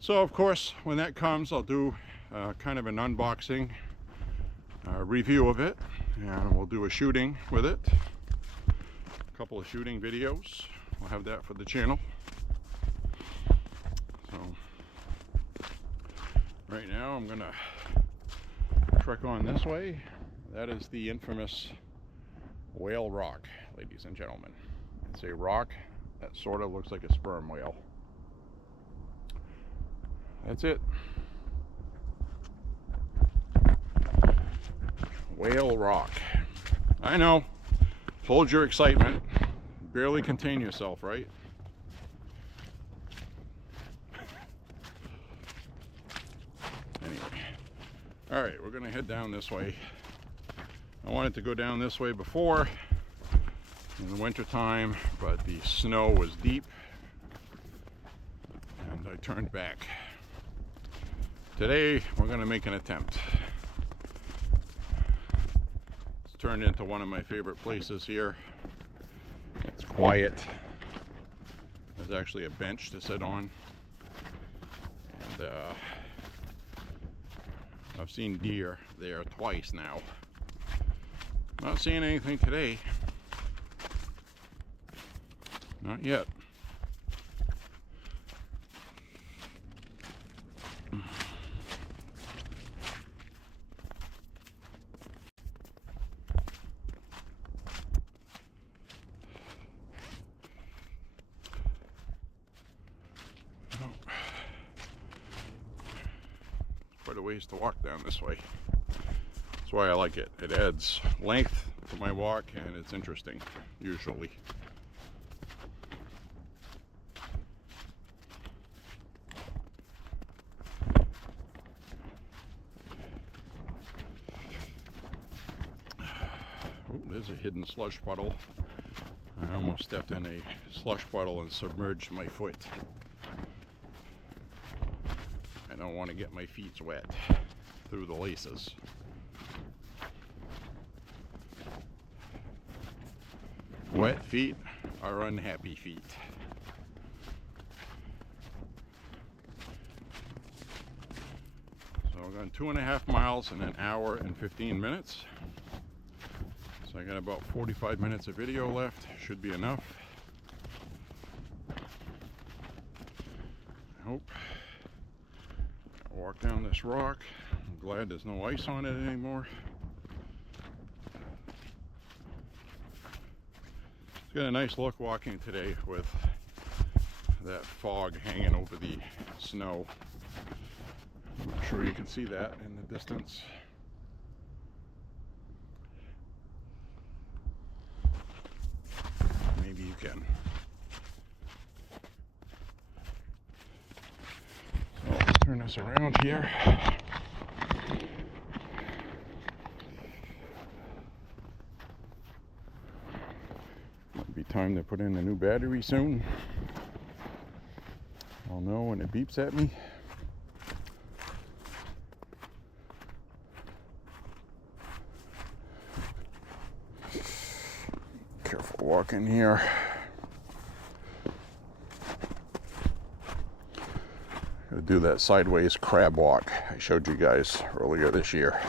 So of course when that comes I'll do kind of an unboxing review of it, and we'll do a shooting with it. A couple of shooting videos. We'll have that for the channel. Right now I'm gonna trek on this way. That is the infamous whale rock, ladies and gentlemen. It's a rock that sort of looks like a sperm whale. That's it. Whale rock. I know. Hold your excitement. Barely contain yourself, right? Anyway. Alright, we're gonna head down this way. I wanted to go down this way before in the winter time, but the snow was deep and I turned back. Today we're gonna make an attempt. It's turned into one of my favorite places here. It's quiet. There's actually a bench to sit on, and I've seen deer there twice now. Not seeing anything today. Not yet. Quite a ways to walk down this way. That's why I like it. It adds length to my walk and it's interesting, usually. Oh, there's a hidden slush puddle. I almost stepped in a slush puddle and submerged my foot. I don't want to get my feet wet through the laces. Wet feet are unhappy feet. So I've gone 2.5 miles in an hour and 15 minutes. So I got about 45 minutes of video left. Should be enough. I hope. Walk down this rock. I'm glad there's no ice on it anymore. It's got a nice look walking today with that fog hanging over the snow. I'm not sure you can see that in the distance. Maybe you can. So let's turn this around here. Might be time to put in a new battery soon. I'll know when it beeps at me. Careful walking here. Gotta do that sideways crab walk I showed you guys earlier this year.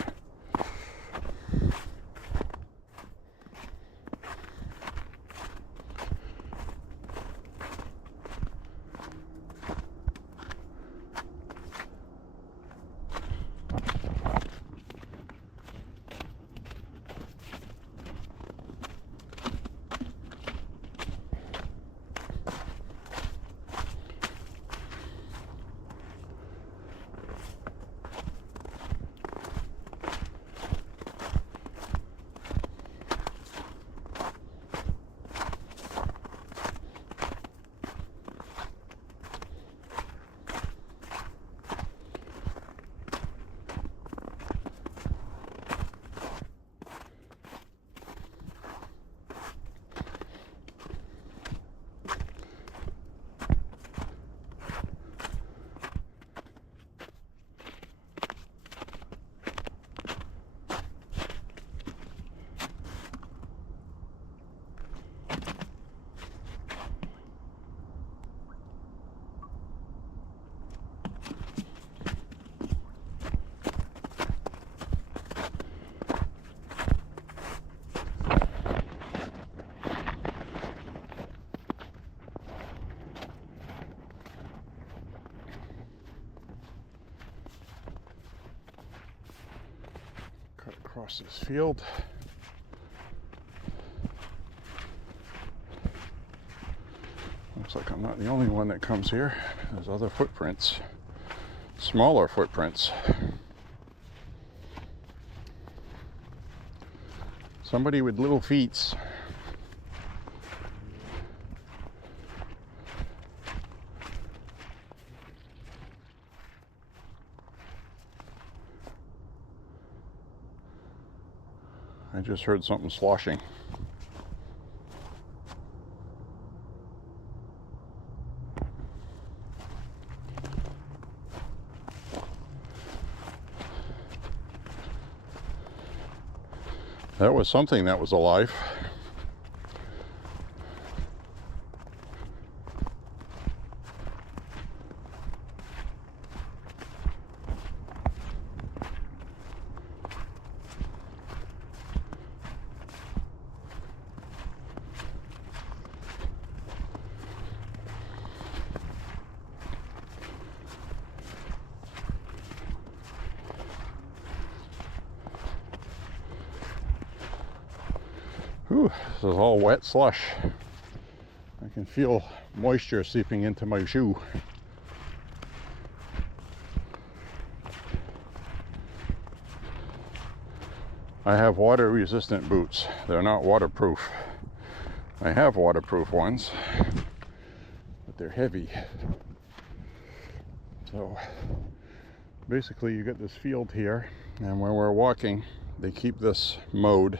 across this field. Looks like I'm not the only one that comes here. There's other footprints, smaller footprints. Somebody with little feet. I just heard something sloshing. That was something that was alive. Whew, this is all wet slush. I can feel moisture seeping into my shoe. I have water resistant boots. They're not waterproof. I have waterproof ones, but they're heavy. So basically you get this field here, and when we're walking, they keep this mode.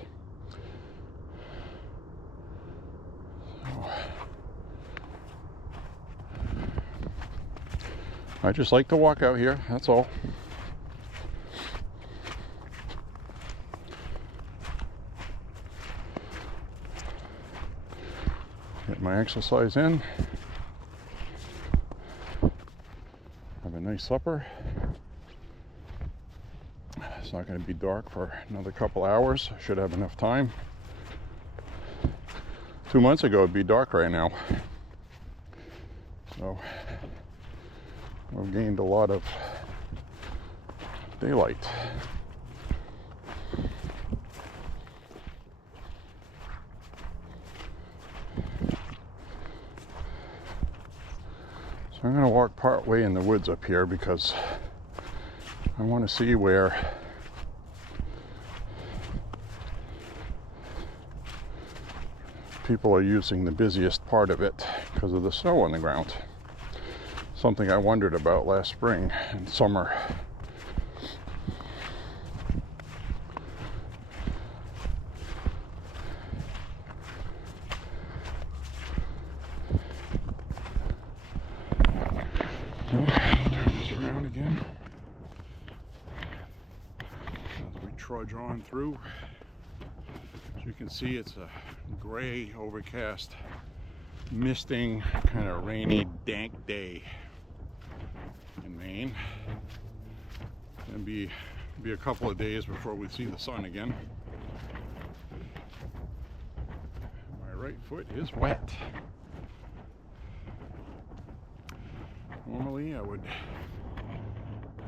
I just like to walk out here, that's all. Get my exercise in. Have a nice supper. It's not going to be dark for another couple hours. I should have enough time. 2 months ago it'd be dark right now. So I've gained a lot of daylight. So I'm going to walk part way in the woods up here because I want to see where people are using the busiest part of it because of the snow on the ground. Something I wondered about last spring and summer. Turn this around again as we trudge on through. As you can see, it's a gray, overcast, misting, kind of rainy, dank day in Maine. It'll be a couple of days before we see the sun again. My right foot is wet. Normally I would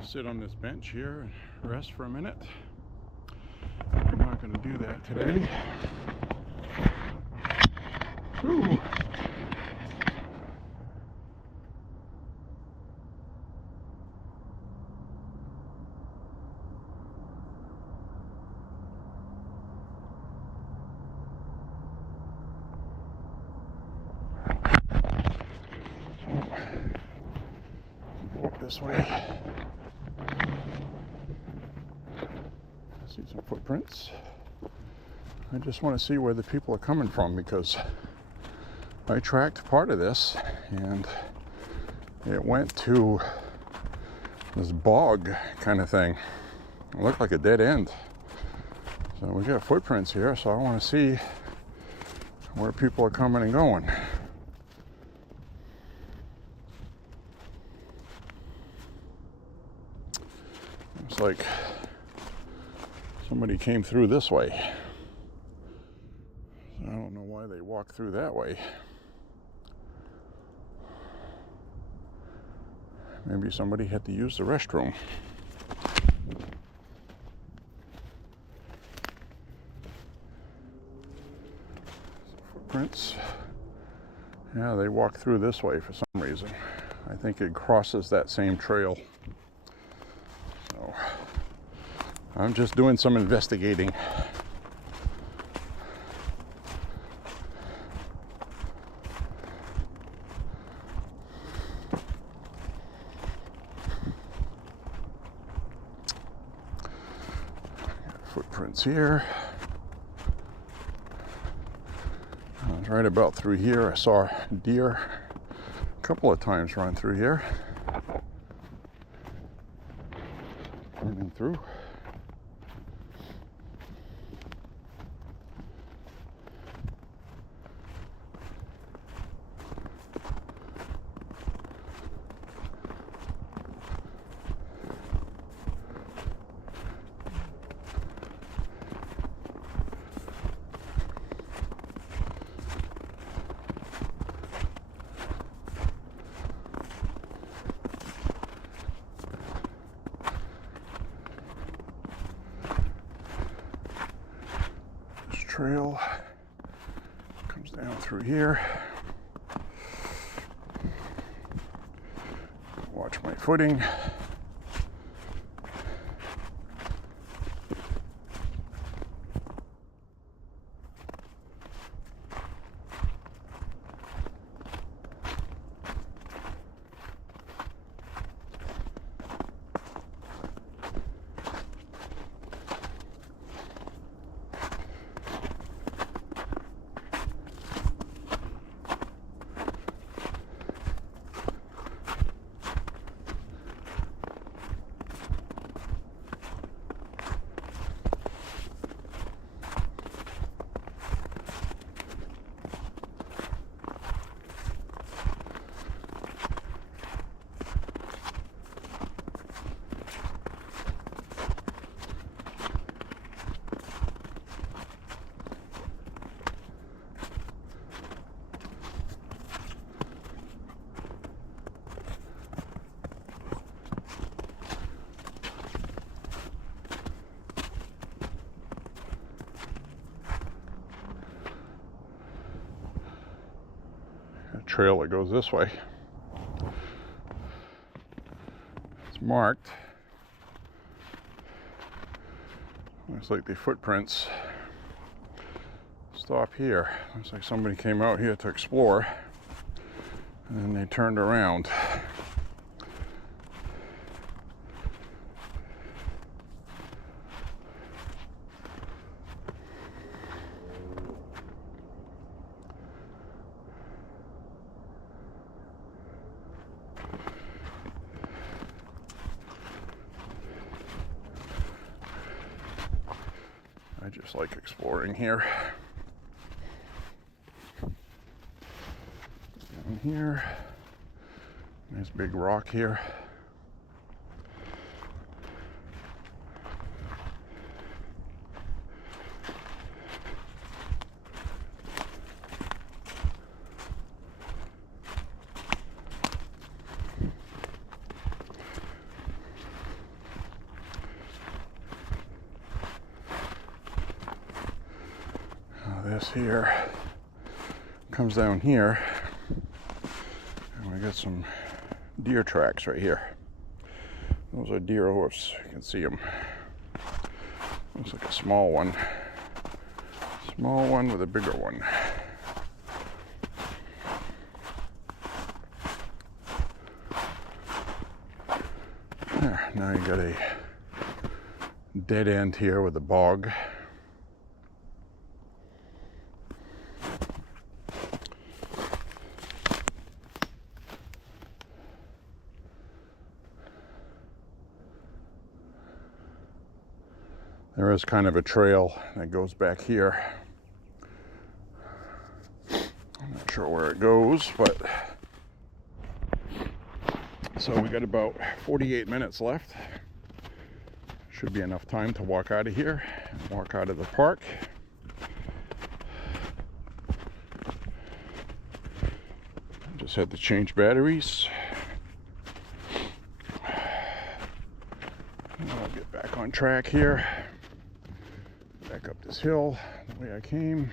sit on this bench here and rest for a minute. I'm not going to do that today. Ooh. Walk this way. I see some footprints. I just want to see where the people are coming from because I tracked part of this and it went to this bog kind of thing. It looked like a dead end. So we got footprints here, so I want to see where people are coming and going. Looks like somebody came through this way. So I don't know why they walked through that way. Maybe somebody had to use the restroom. footprints. Yeah, they walk through this way for some reason. I think it crosses that same trail. So I'm just doing some investigating. Footprints here. Right about through here, I saw deer a couple of times run through here. Running through. Trail comes down through here. Watch my footing. Trail that goes this way. It's marked. Looks like the footprints stop here. Looks like somebody came out here to explore and then they turned around. I just like exploring here. Down here, nice big rock here. This here comes down here, and we got some deer tracks right here. Those are deer hoofs. You can see them. Looks like a small one. Small one with a bigger one. There, now you got a dead end here with a bog. There is kind of a trail that goes back here. I'm not sure where it goes, but so we got about 48 minutes left. Should be enough time to walk out of here and walk out of the park. Just had to change batteries. And I'll get back on track here. Back up this hill the way I came.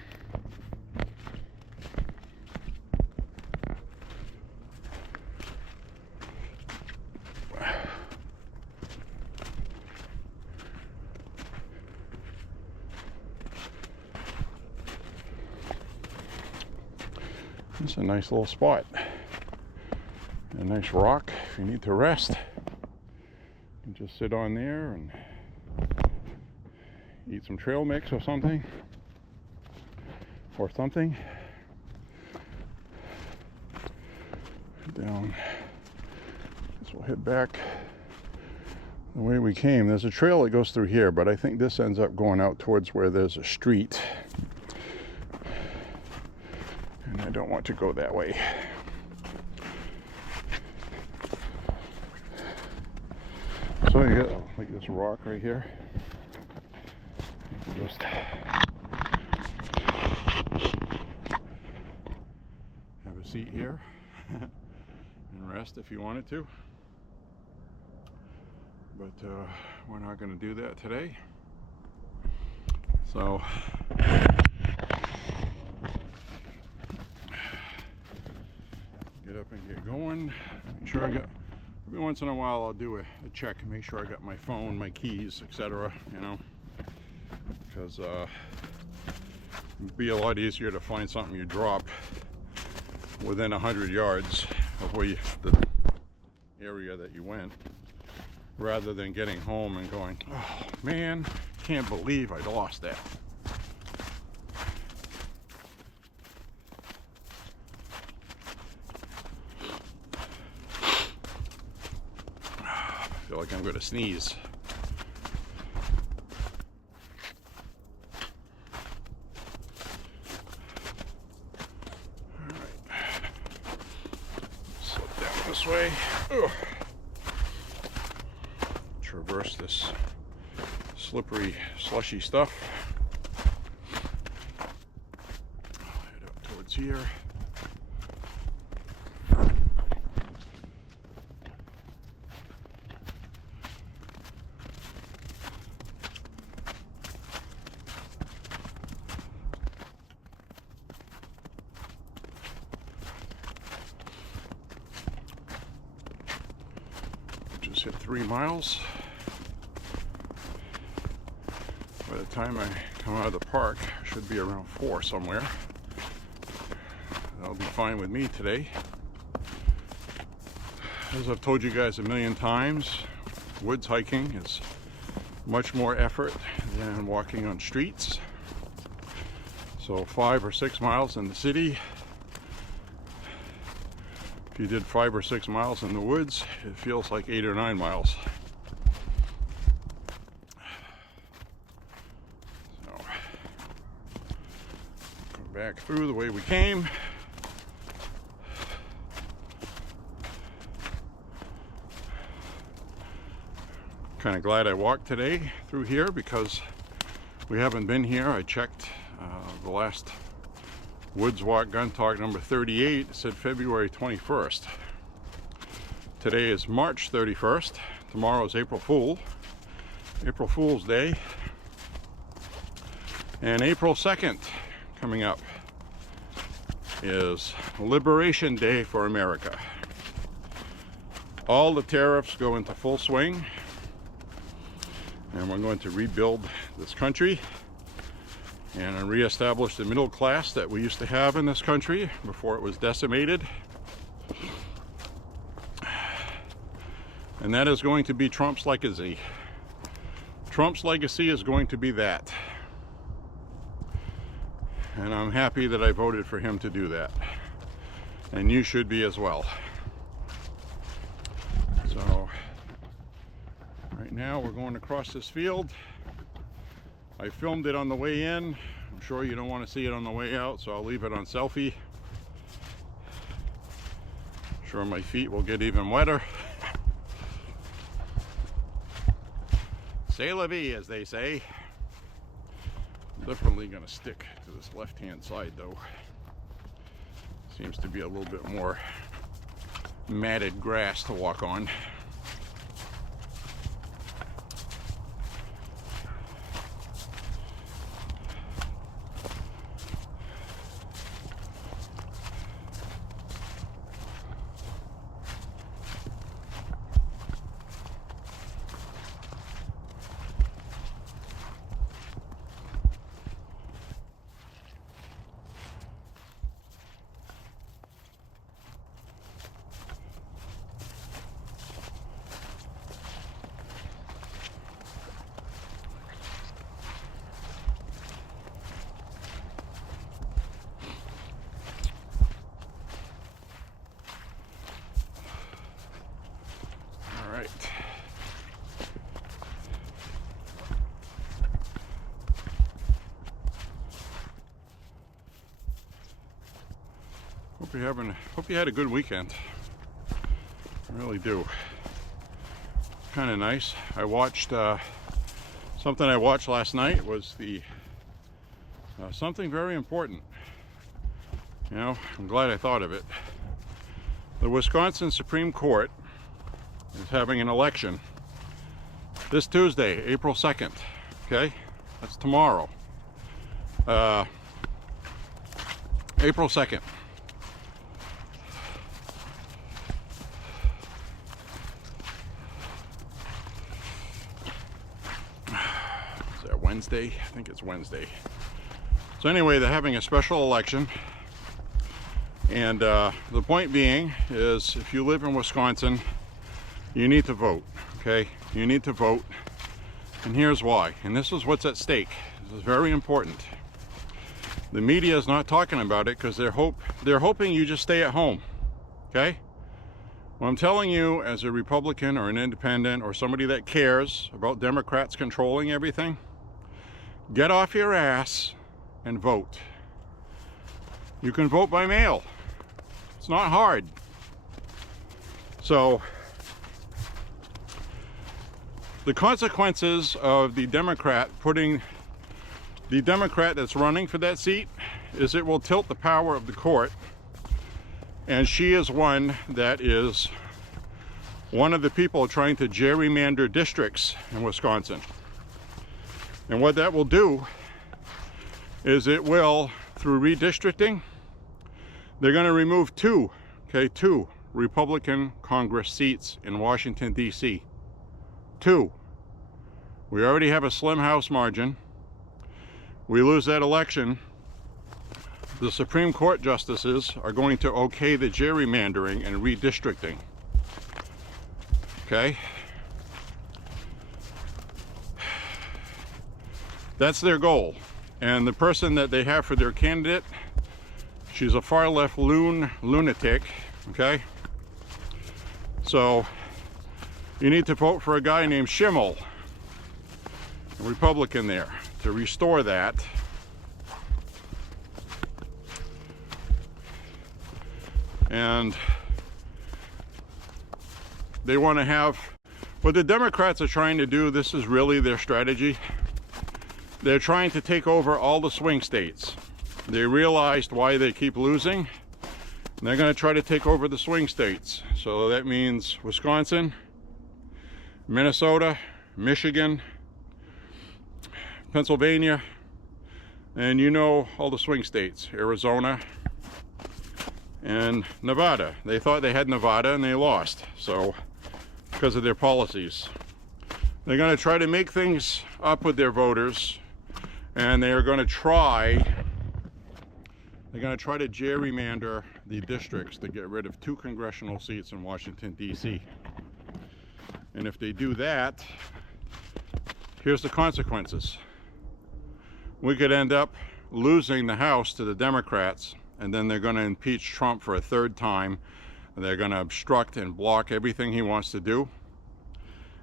It's a nice little spot. A nice rock if you need to rest. You can just sit on there and eat some trail mix or something. Down. Guess we'll head back the way we came. There's a trail that goes through here, but I think this ends up going out towards where there's a street. And I don't want to go that way. So you got like this rock right here. You can just have a seat here and rest if you wanted to. But we're not going to do that today. So get up and get going. Make sure I got, every once in a while I'll do a check and make sure I got my phone, my keys, etc. You know, because it'd be a lot easier to find something you drop within 100 yards of where the area that you went, rather than getting home and going, oh man, can't believe I lost that. I feel like I'm going to sneeze. All right, slip down this way. Ugh. Traverse this slippery, slushy stuff. I'll head up towards here. Just hit 3 miles. By the time I come out of the park, I should be around 4 somewhere. That'll be fine with me today. As I've told you guys a million times, woods hiking is much more effort than walking on streets. So 5 or 6 miles in the city. If you did 5 or 6 miles in the woods, it feels like 8 or 9 miles. Back through the way we came. Kind of glad I walked today through here because we haven't been here. I checked the last Woods Walk Gun Talk number 38. It said February 21st. Today is March 31st. Tomorrow is April Fool's Day. And April 2nd coming up is Liberation Day for America. All the tariffs go into full swing, and we're going to rebuild this country and reestablish the middle class that we used to have in this country before it was decimated. And that is going to be Trump's legacy. Trump's legacy is going to be that. And I'm happy that I voted for him to do that. And you should be as well. So, right now we're going across this field. I filmed it on the way in. I'm sure you don't want to see it on the way out, so I'll leave it on selfie. I'm sure my feet will get even wetter. C'est la vie, as they say. Definitely going to stick to this left-hand side, though. Seems to be a little bit more matted grass to walk on. Hope you had a good weekend. I really do. Kind of nice. I watched something I watched last night was the something very important. You know, I'm glad I thought of it. The Wisconsin Supreme Court is having an election this Tuesday, April 2nd. Okay, that's tomorrow. April 2nd. Is that Wednesday? I think it's Wednesday. So anyway, they're having a special election. And the point being is, if you live in Wisconsin, you need to vote, okay? You need to vote, and here's why. And this is what's at stake. This is very important. The media is not talking about it because they're hoping you just stay at home, okay? Well, I'm telling you, as a Republican or an independent or somebody that cares about Democrats controlling everything, get off your ass and vote. You can vote by mail. It's not hard. So the consequences of the Democrat that's running for that seat is it will tilt the power of the court, and she is one that is one of the people trying to gerrymander districts in Wisconsin. And what that will do is it will, through redistricting, they're going to remove two Republican Congress seats in Washington, D.C. Two. We already have a slim House margin. We lose that election, the Supreme Court justices are going to okay the gerrymandering and redistricting. Okay? That's their goal. And the person that they have for their candidate, she's a far left lunatic, okay? So you need to vote for a guy named Schimmel, a Republican there, to restore that. And they want to have, what the Democrats are trying to do, this is really their strategy. They're trying to take over all the swing states. They realized why they keep losing, and they're going to try to take over the swing states. So that means Wisconsin, Minnesota, Michigan, Pennsylvania, and you know all the swing states, Arizona and Nevada. They thought they had Nevada and they lost, so because of their policies. They're going to try to make things up with their voters, and they are going to try to gerrymander the districts to get rid of 2 congressional seats in Washington, D.C. And if they do that, here's the consequences. We could end up losing the House to the Democrats, and then they're going to impeach Trump for a 3rd time. And they're going to obstruct and block everything he wants to do.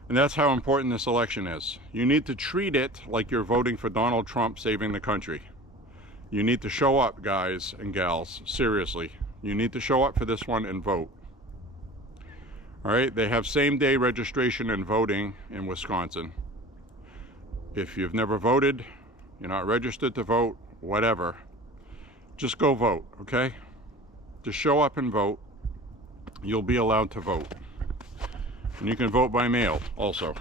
And that's how important this election is. You need to treat it like you're voting for Donald Trump saving the country. You need to show up, guys and gals, seriously. You need to show up for this one and vote. All right, they have same-day registration and voting in Wisconsin. If you've never voted, you're not registered to vote, whatever, just go vote, okay? Just show up and vote. You'll be allowed to vote. And you can vote by mail also.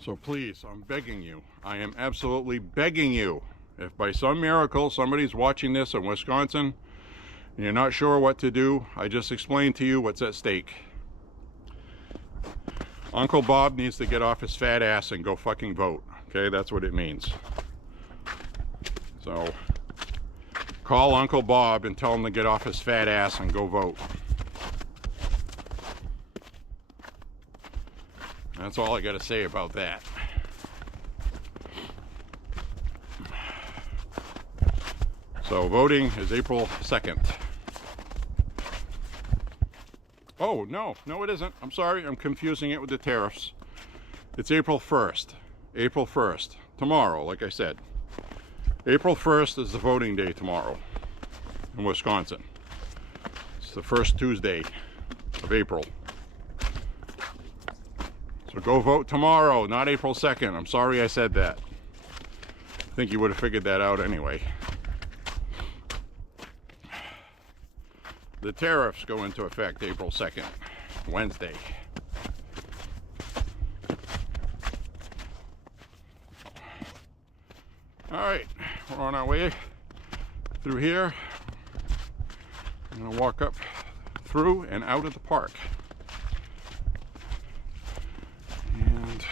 So please, I'm begging you, I am absolutely begging you, if by some miracle somebody's watching this in Wisconsin and you're not sure what to do, I just explained to you what's at stake. Uncle Bob needs to get off his fat ass and go fucking vote. Okay, that's what it means. So call Uncle Bob and tell him to get off his fat ass and go vote. That's all I got to say about that. So voting is April 2nd. Oh, no, it isn't. I'm sorry, I'm confusing it with the tariffs. It's April 1st. April 1st. Tomorrow, like I said. April 1st is the voting day tomorrow in Wisconsin. It's the first Tuesday of April. So go vote tomorrow, not April 2nd. I'm sorry I said that. I think you would have figured that out anyway. The tariffs go into effect April 2nd, Wednesday. All right, we're on our way through here. I'm gonna walk up through and out of the park. And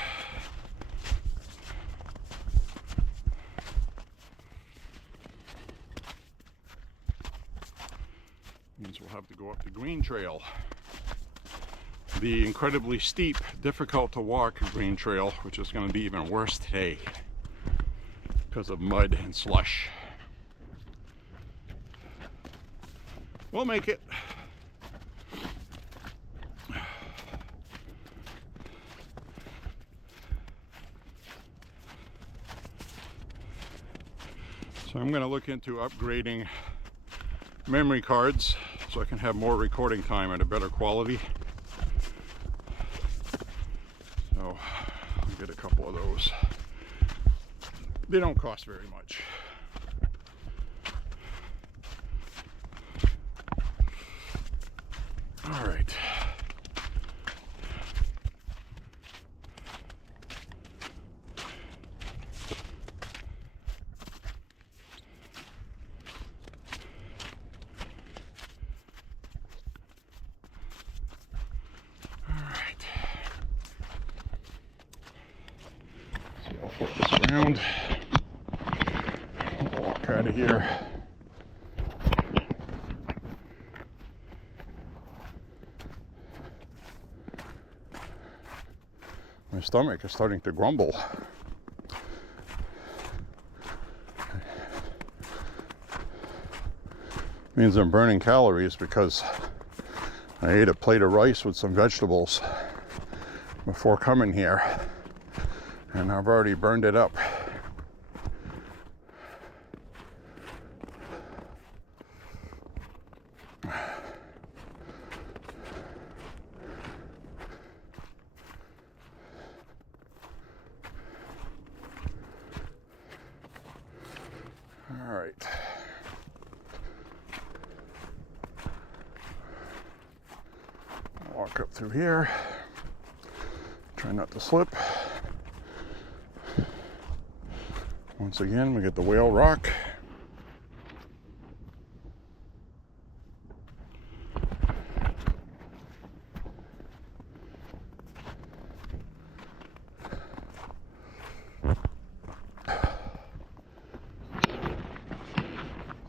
means we'll have to go up the green trail. The incredibly steep, difficult to walk green trail, which is going to be even worse today because of mud and slush. We'll make it. So I'm going to look into upgrading memory cards so I can have more recording time at a better quality. So I'll get a couple of those. They don't cost very much. All right. I'll flip this around. I'll walk out of here. My stomach is starting to grumble. Means I'm burning calories because I ate a plate of rice with some vegetables before coming here, and I've already burned it up. All right. Walk up through here. Try not to slip. Once again, we get the whale rock.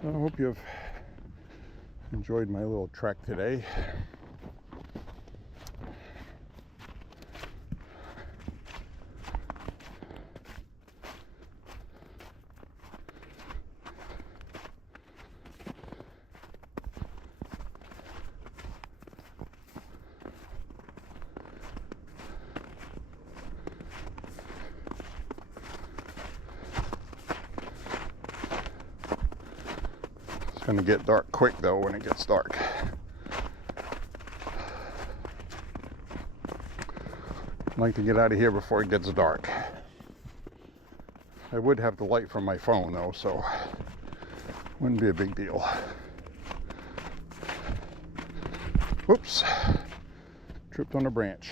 So I hope you've enjoyed my little trek today. It's going to get dark quick though when it gets dark. I'd like to get out of here before it gets dark. I would have the light from my phone though, so wouldn't be a big deal. Whoops, tripped on a branch.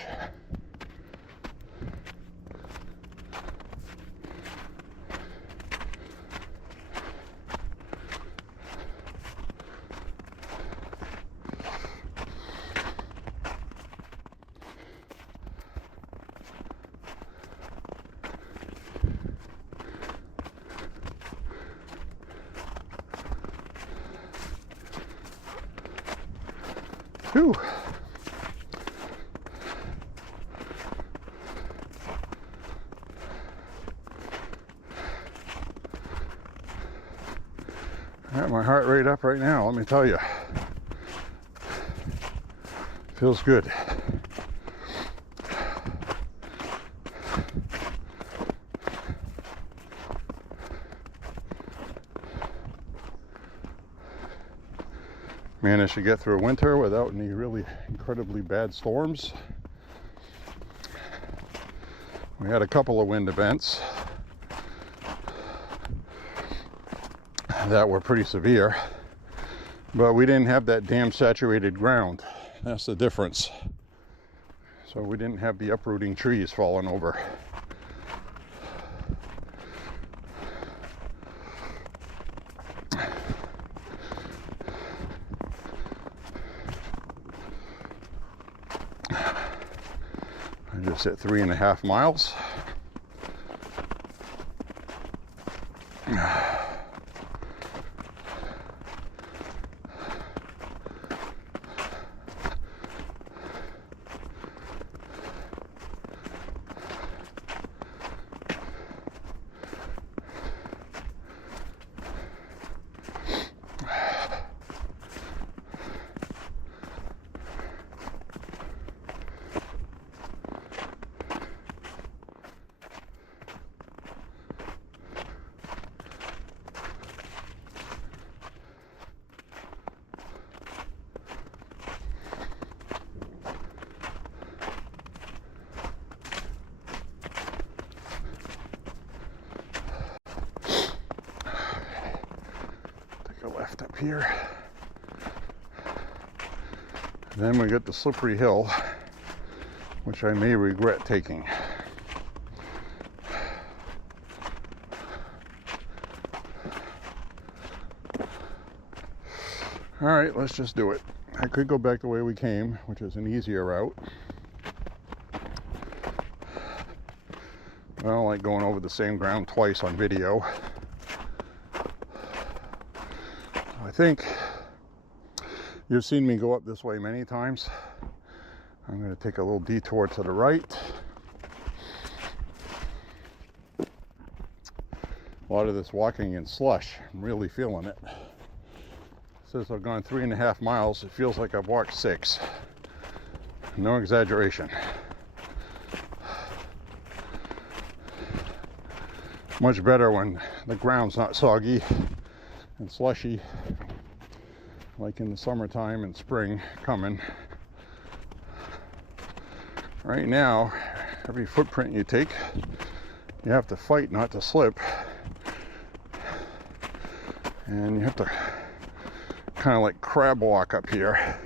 Whew. I got my heart rate up right now, let me tell you. Feels good. managed to get through winter without any really incredibly bad storms. We had a couple of wind events that were pretty severe, but we didn't have that damn saturated ground. That's the difference. So we didn't have the uprooting trees falling over. I just hit 3.5 miles. Left up here. Then we get the slippery hill, which I may regret taking. All right, let's just do it. I could go back the way we came, which is an easier route. I don't like going over the same ground twice on video. I think you've seen me go up this way many times. I'm going to take a little detour to the right. A lot of this walking in slush, I'm really feeling it. Since I've gone 3.5 miles, it feels like I've walked 6. No exaggeration. Much better when the ground's not soggy and slushy, like in the summertime and spring coming. Right now, every footprint you take, you have to fight not to slip, and you have to kind of like crab walk up here.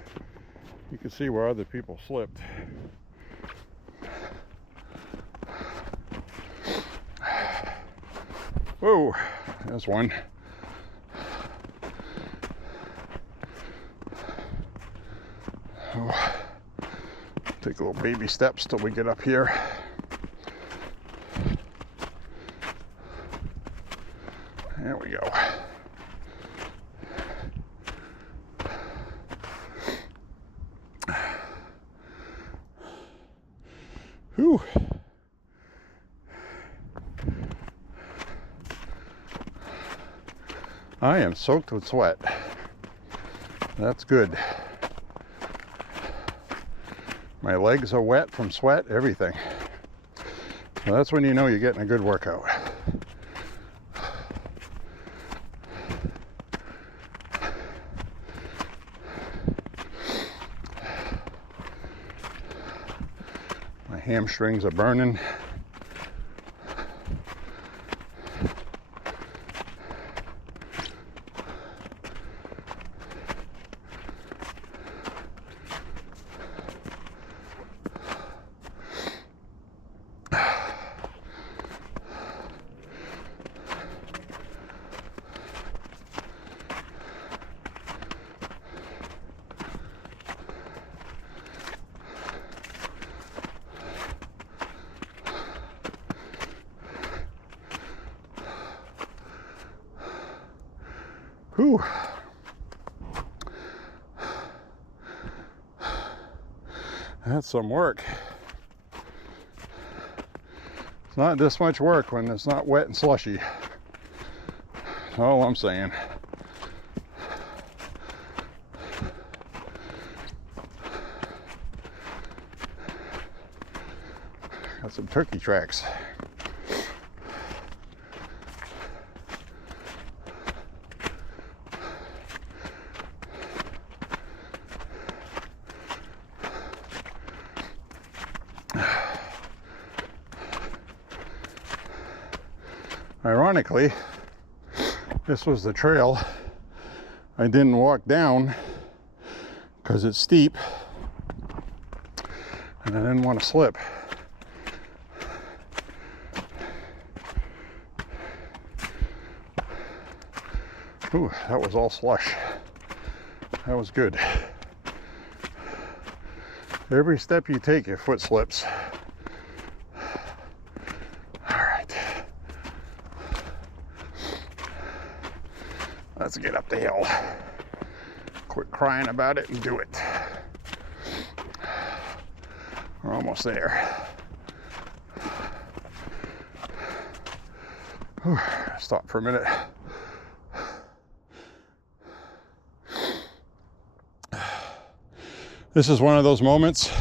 You can see where other people slipped. Whoa, there's one. Oh, take little baby steps till we get up here. There we go. Whew. I am soaked with sweat. That's good. My legs are wet from sweat, everything. So that's when you know you're getting a good workout. My hamstrings are burning. Whew. That's some work. It's not this much work when it's not wet and slushy. That's all I'm saying. Got some turkey tracks. Ironically, this was the trail I didn't walk down because it's steep and I didn't want to slip. Ooh, that was all slush. That was good. Every step you take, your foot slips. All right. Let's get up the hill. Quit crying about it and do it. We're almost there. Whew. Stop for a minute. This is one of those moments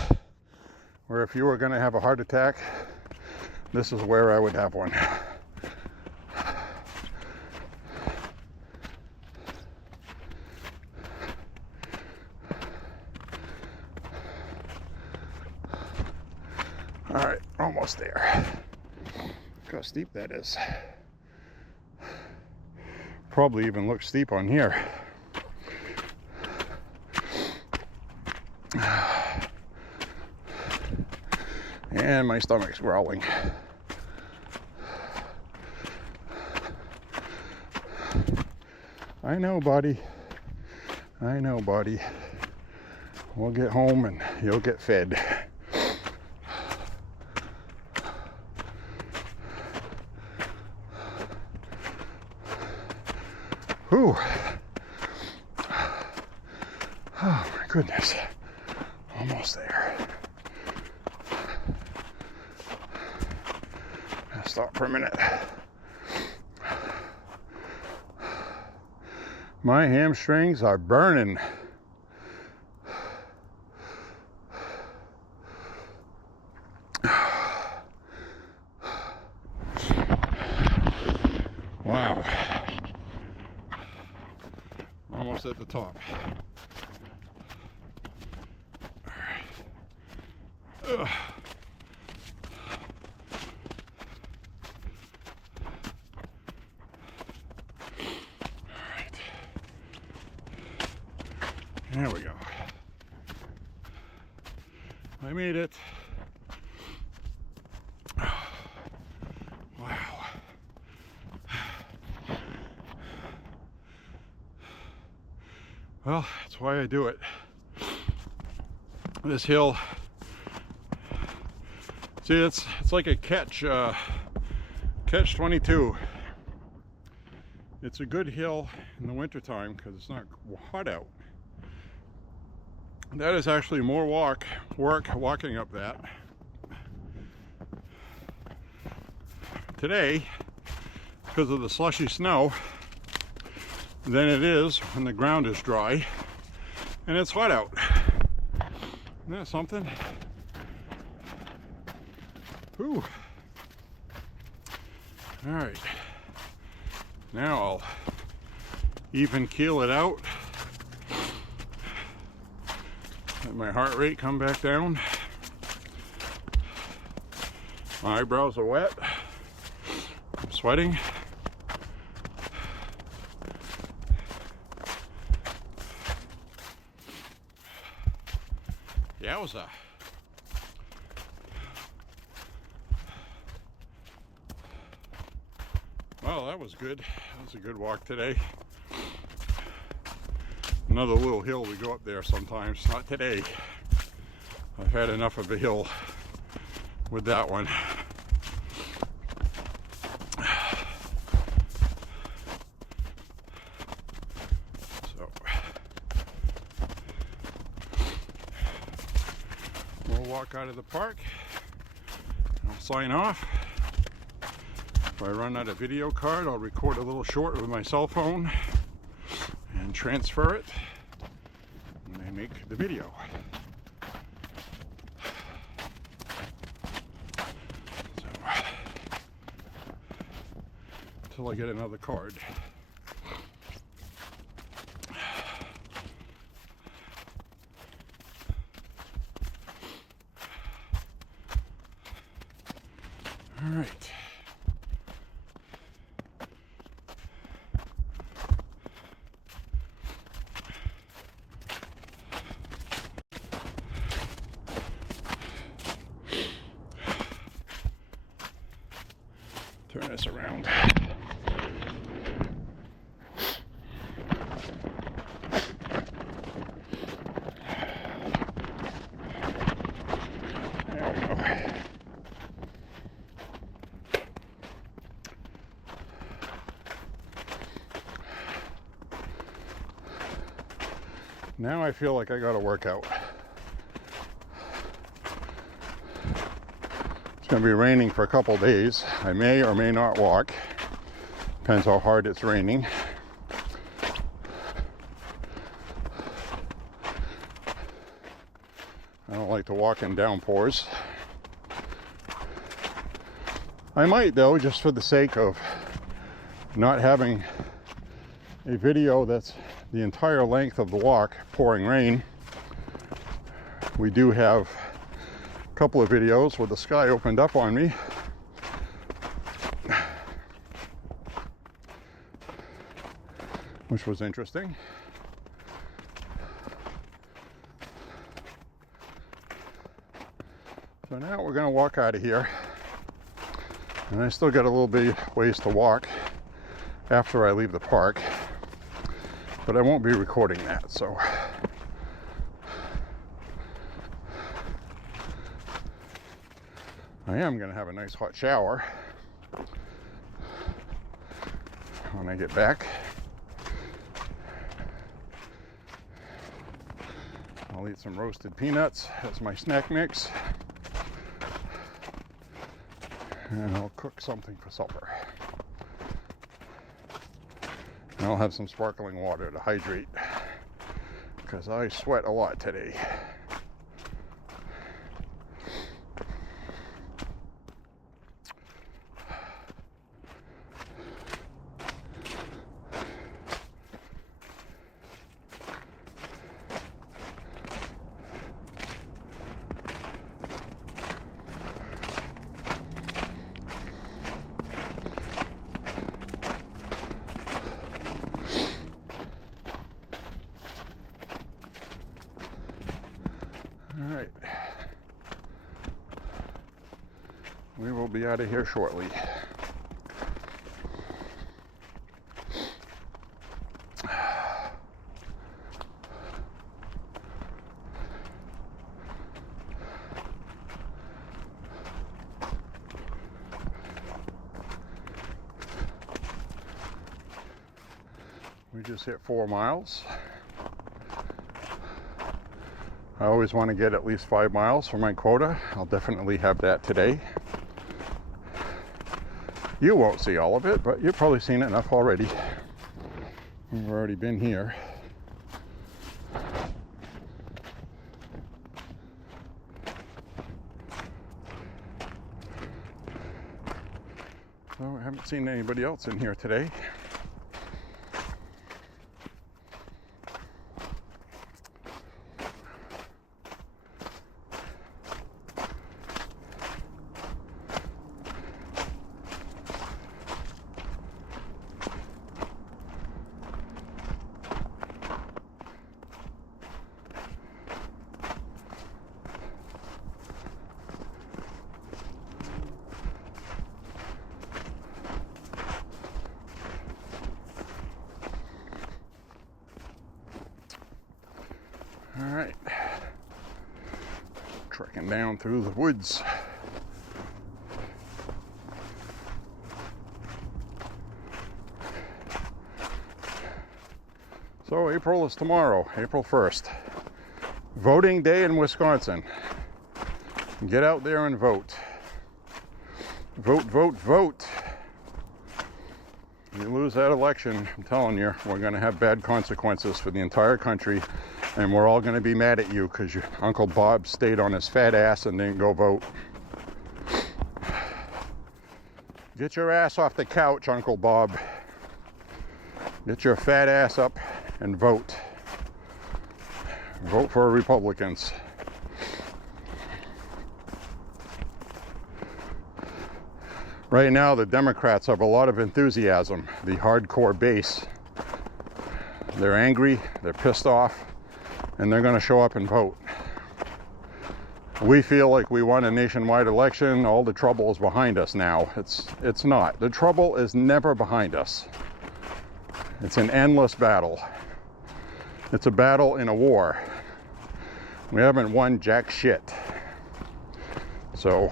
where if you were going to have a heart attack, this is where I would have one. All right, almost there. Look how steep that is. Probably even looks steep on here. And my stomach's growling. I know, buddy. I know, buddy. We'll get home and you'll get fed. Whew. Oh my goodness. Almost there. I'll stop for a minute. My hamstrings are burning. Wow. Almost at the top. All right. Ugh. There we go. I made it. Wow. Well, that's why I do it. This hill, see, it's like a catch 22. It's a good hill in the wintertime because it's not hot out. That is actually more work walking up that today because of the slushy snow than it is when the ground is dry and it's hot out. Isn't that something? Whew. All right, now I'll even keel it out. Let my heart rate come back down. My eyebrows are wet. I'm sweating. Yowza. Well, that was good. That was a good walk today. Another little hill we go up there sometimes. Not today. I've had enough of a hill with that one. So we'll walk out of the park. I'll sign off. If I run out of video card, I'll record a little short with my cell phone and transfer it when I make the video. So, until I get another card. All right. Turn this around. There we go. Now I feel like I got to work out. It's going to be raining for a couple days. I may or may not walk. Depends how hard it's raining. I don't like to walk in downpours. I might though, just for the sake of not having a video that's the entire length of the walk pouring rain. We do have a couple of videos where the sky opened up on me. Which was interesting. So now we're going to walk out of here. And I still got a little bit ways to walk after I leave the park. But I won't be recording that, so. I am going to have a nice hot shower when I get back. I'll eat some roasted peanuts as my snack mix. And I'll cook something for supper. And I'll have some sparkling water to hydrate, because I sweat a lot today. All right, we will be out of here shortly. We just hit 4 miles. I always want to get at least 5 miles for my quota. I'll definitely have that today. You won't see all of it, but you've probably seen enough already. We've already been here. So I haven't seen anybody else in here today. All right, trekking down through the woods. So April is tomorrow, April 1st. Voting day in Wisconsin. Get out there and vote. Vote, vote, vote. If you lose that election, I'm telling you, we're going to have bad consequences for the entire country. And we're all going to be mad at you because your Uncle Bob stayed on his fat ass and didn't go vote. Get your ass off the couch, Uncle Bob. Get your fat ass up and vote. Vote for Republicans. Right now, the Democrats have a lot of enthusiasm, the hardcore base. They're angry, they're pissed off, and they're going to show up and vote. we feel like we won a nationwide election, all the trouble is behind us now. It's not. The trouble is never behind us. It's an endless battle. It's a battle in a war. We haven't won jack shit. So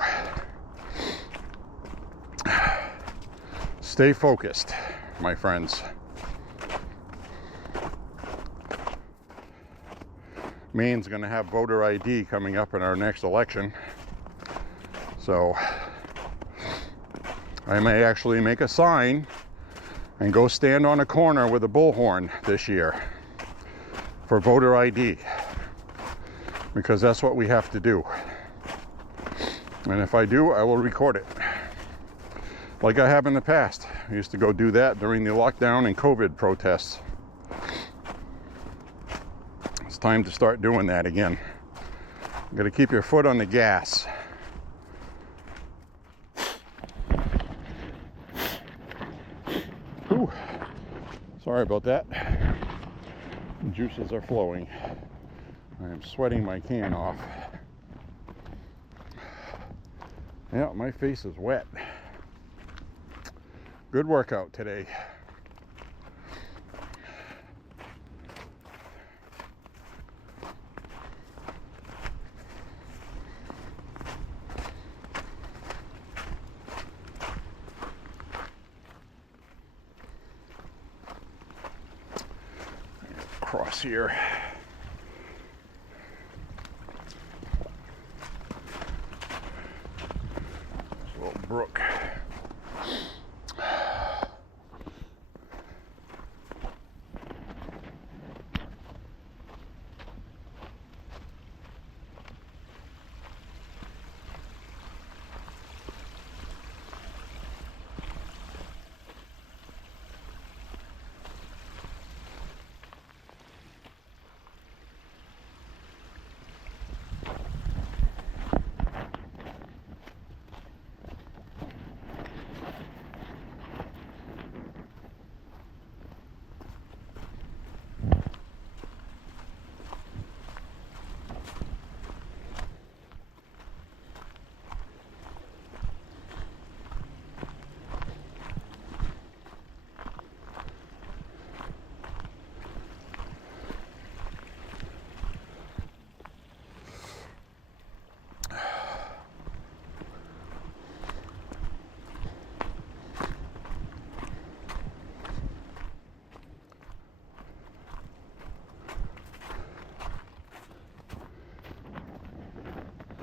stay focused, my friends. Maine's going to have voter ID coming up in our next election. So I may actually make a sign and go stand on a corner with a bullhorn this year for voter ID, because that's what we have to do. And if I do, I will record it, like I have in the past. I used to go do that during the lockdown and COVID protests. It's time to start doing that again. You got to keep your foot on the gas. Ooh, sorry about that. The juices are flowing. I am sweating my can off. Yeah, my face is wet. Good workout today. Cross here. This little brook.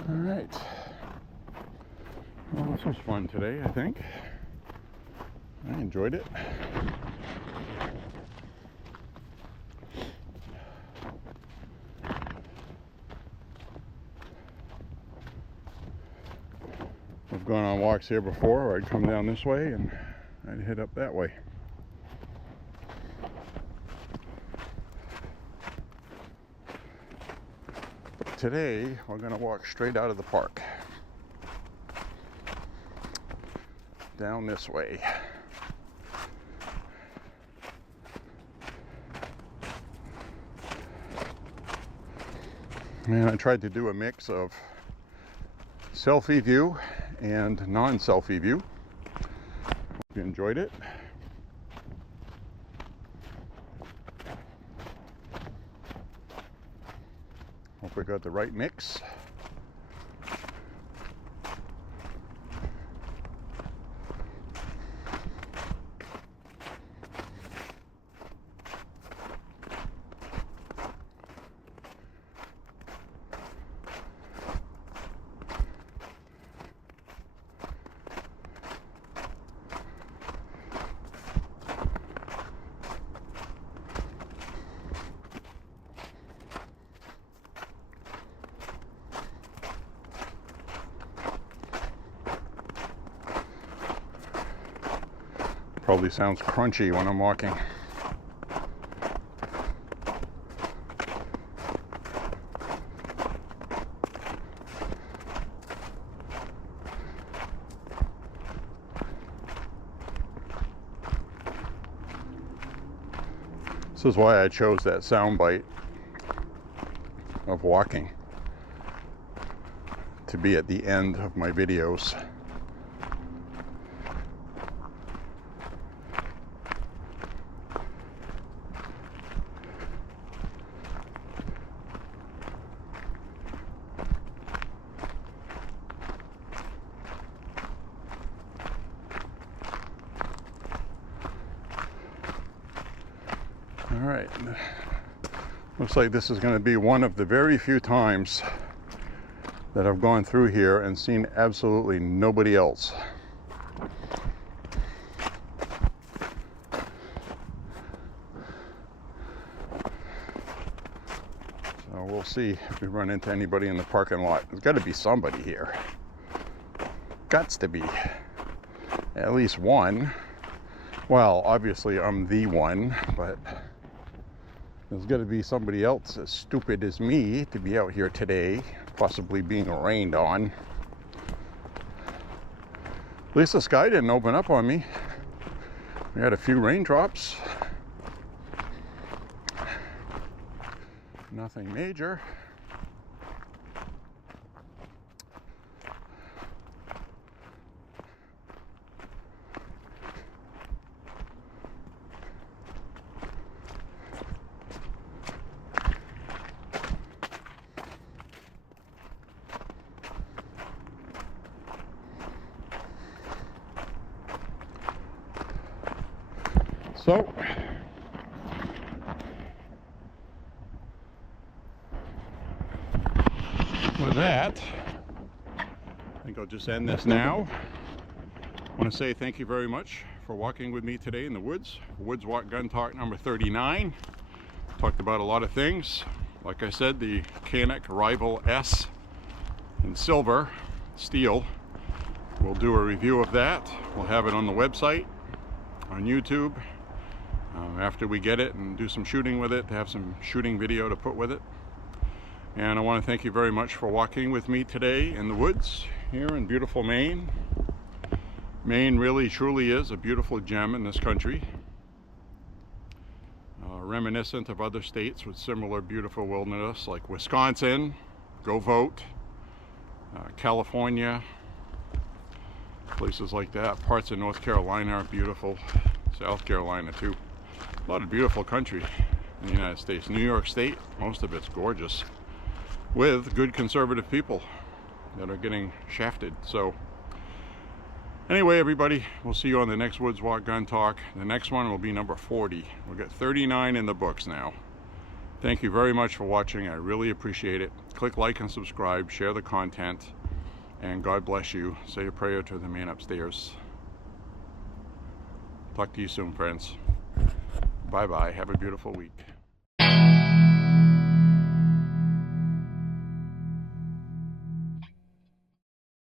All right. Well, this was fun today, I think. I enjoyed it. I've gone on walks here before, or I'd come down this way and I'd head up that way. Today, we're going to walk straight out of the park. Down this way. And I tried to do a mix of selfie view and non-selfie view. Hope you enjoyed it. Hope we got the right mix. Probably sounds crunchy when I'm walking. This is why I chose that sound bite of walking. to be at the end of my videos. All right, looks like this is going to be one of the very few times that I've gone through here and seen absolutely nobody else. So we'll see if we run into anybody in the parking lot. There's got to be somebody here. Gots to be. At least one. Well, obviously I'm the one, but there's got to be somebody else as stupid as me to be out here today, possibly being rained on. At least the sky didn't open up on me. We had a few raindrops. Nothing major. So, with that, I think I'll just end this now. I want to say thank you very much for walking with me today in the woods. Woods Walk Gun Talk number 39. Talked about a lot of things. Like I said, the Canik Rival S in silver, steel. We'll do a review of that. We'll have it on the website, on YouTube. After we get it and do some shooting with it, to have some shooting video to put with it. And I want to thank you very much for walking with me today in the woods here in beautiful Maine. Maine really truly is a beautiful gem in this country. Reminiscent of other states with similar beautiful wilderness like Wisconsin, go vote, California, places like that. Parts of North Carolina are beautiful, South Carolina too. A lot of beautiful country in the United States. New York State, most of it's gorgeous, with good conservative people that are getting shafted. So anyway, everybody, we'll see you on the next Woods Walk Gun Talk. The next one will be number 40. We'll get 39 in the books now. Thank you very much for watching. I really appreciate it. Click like and subscribe, share the content, and God bless you. Say a prayer to the man upstairs. Talk to you soon, friends. Bye-bye. Have a beautiful week.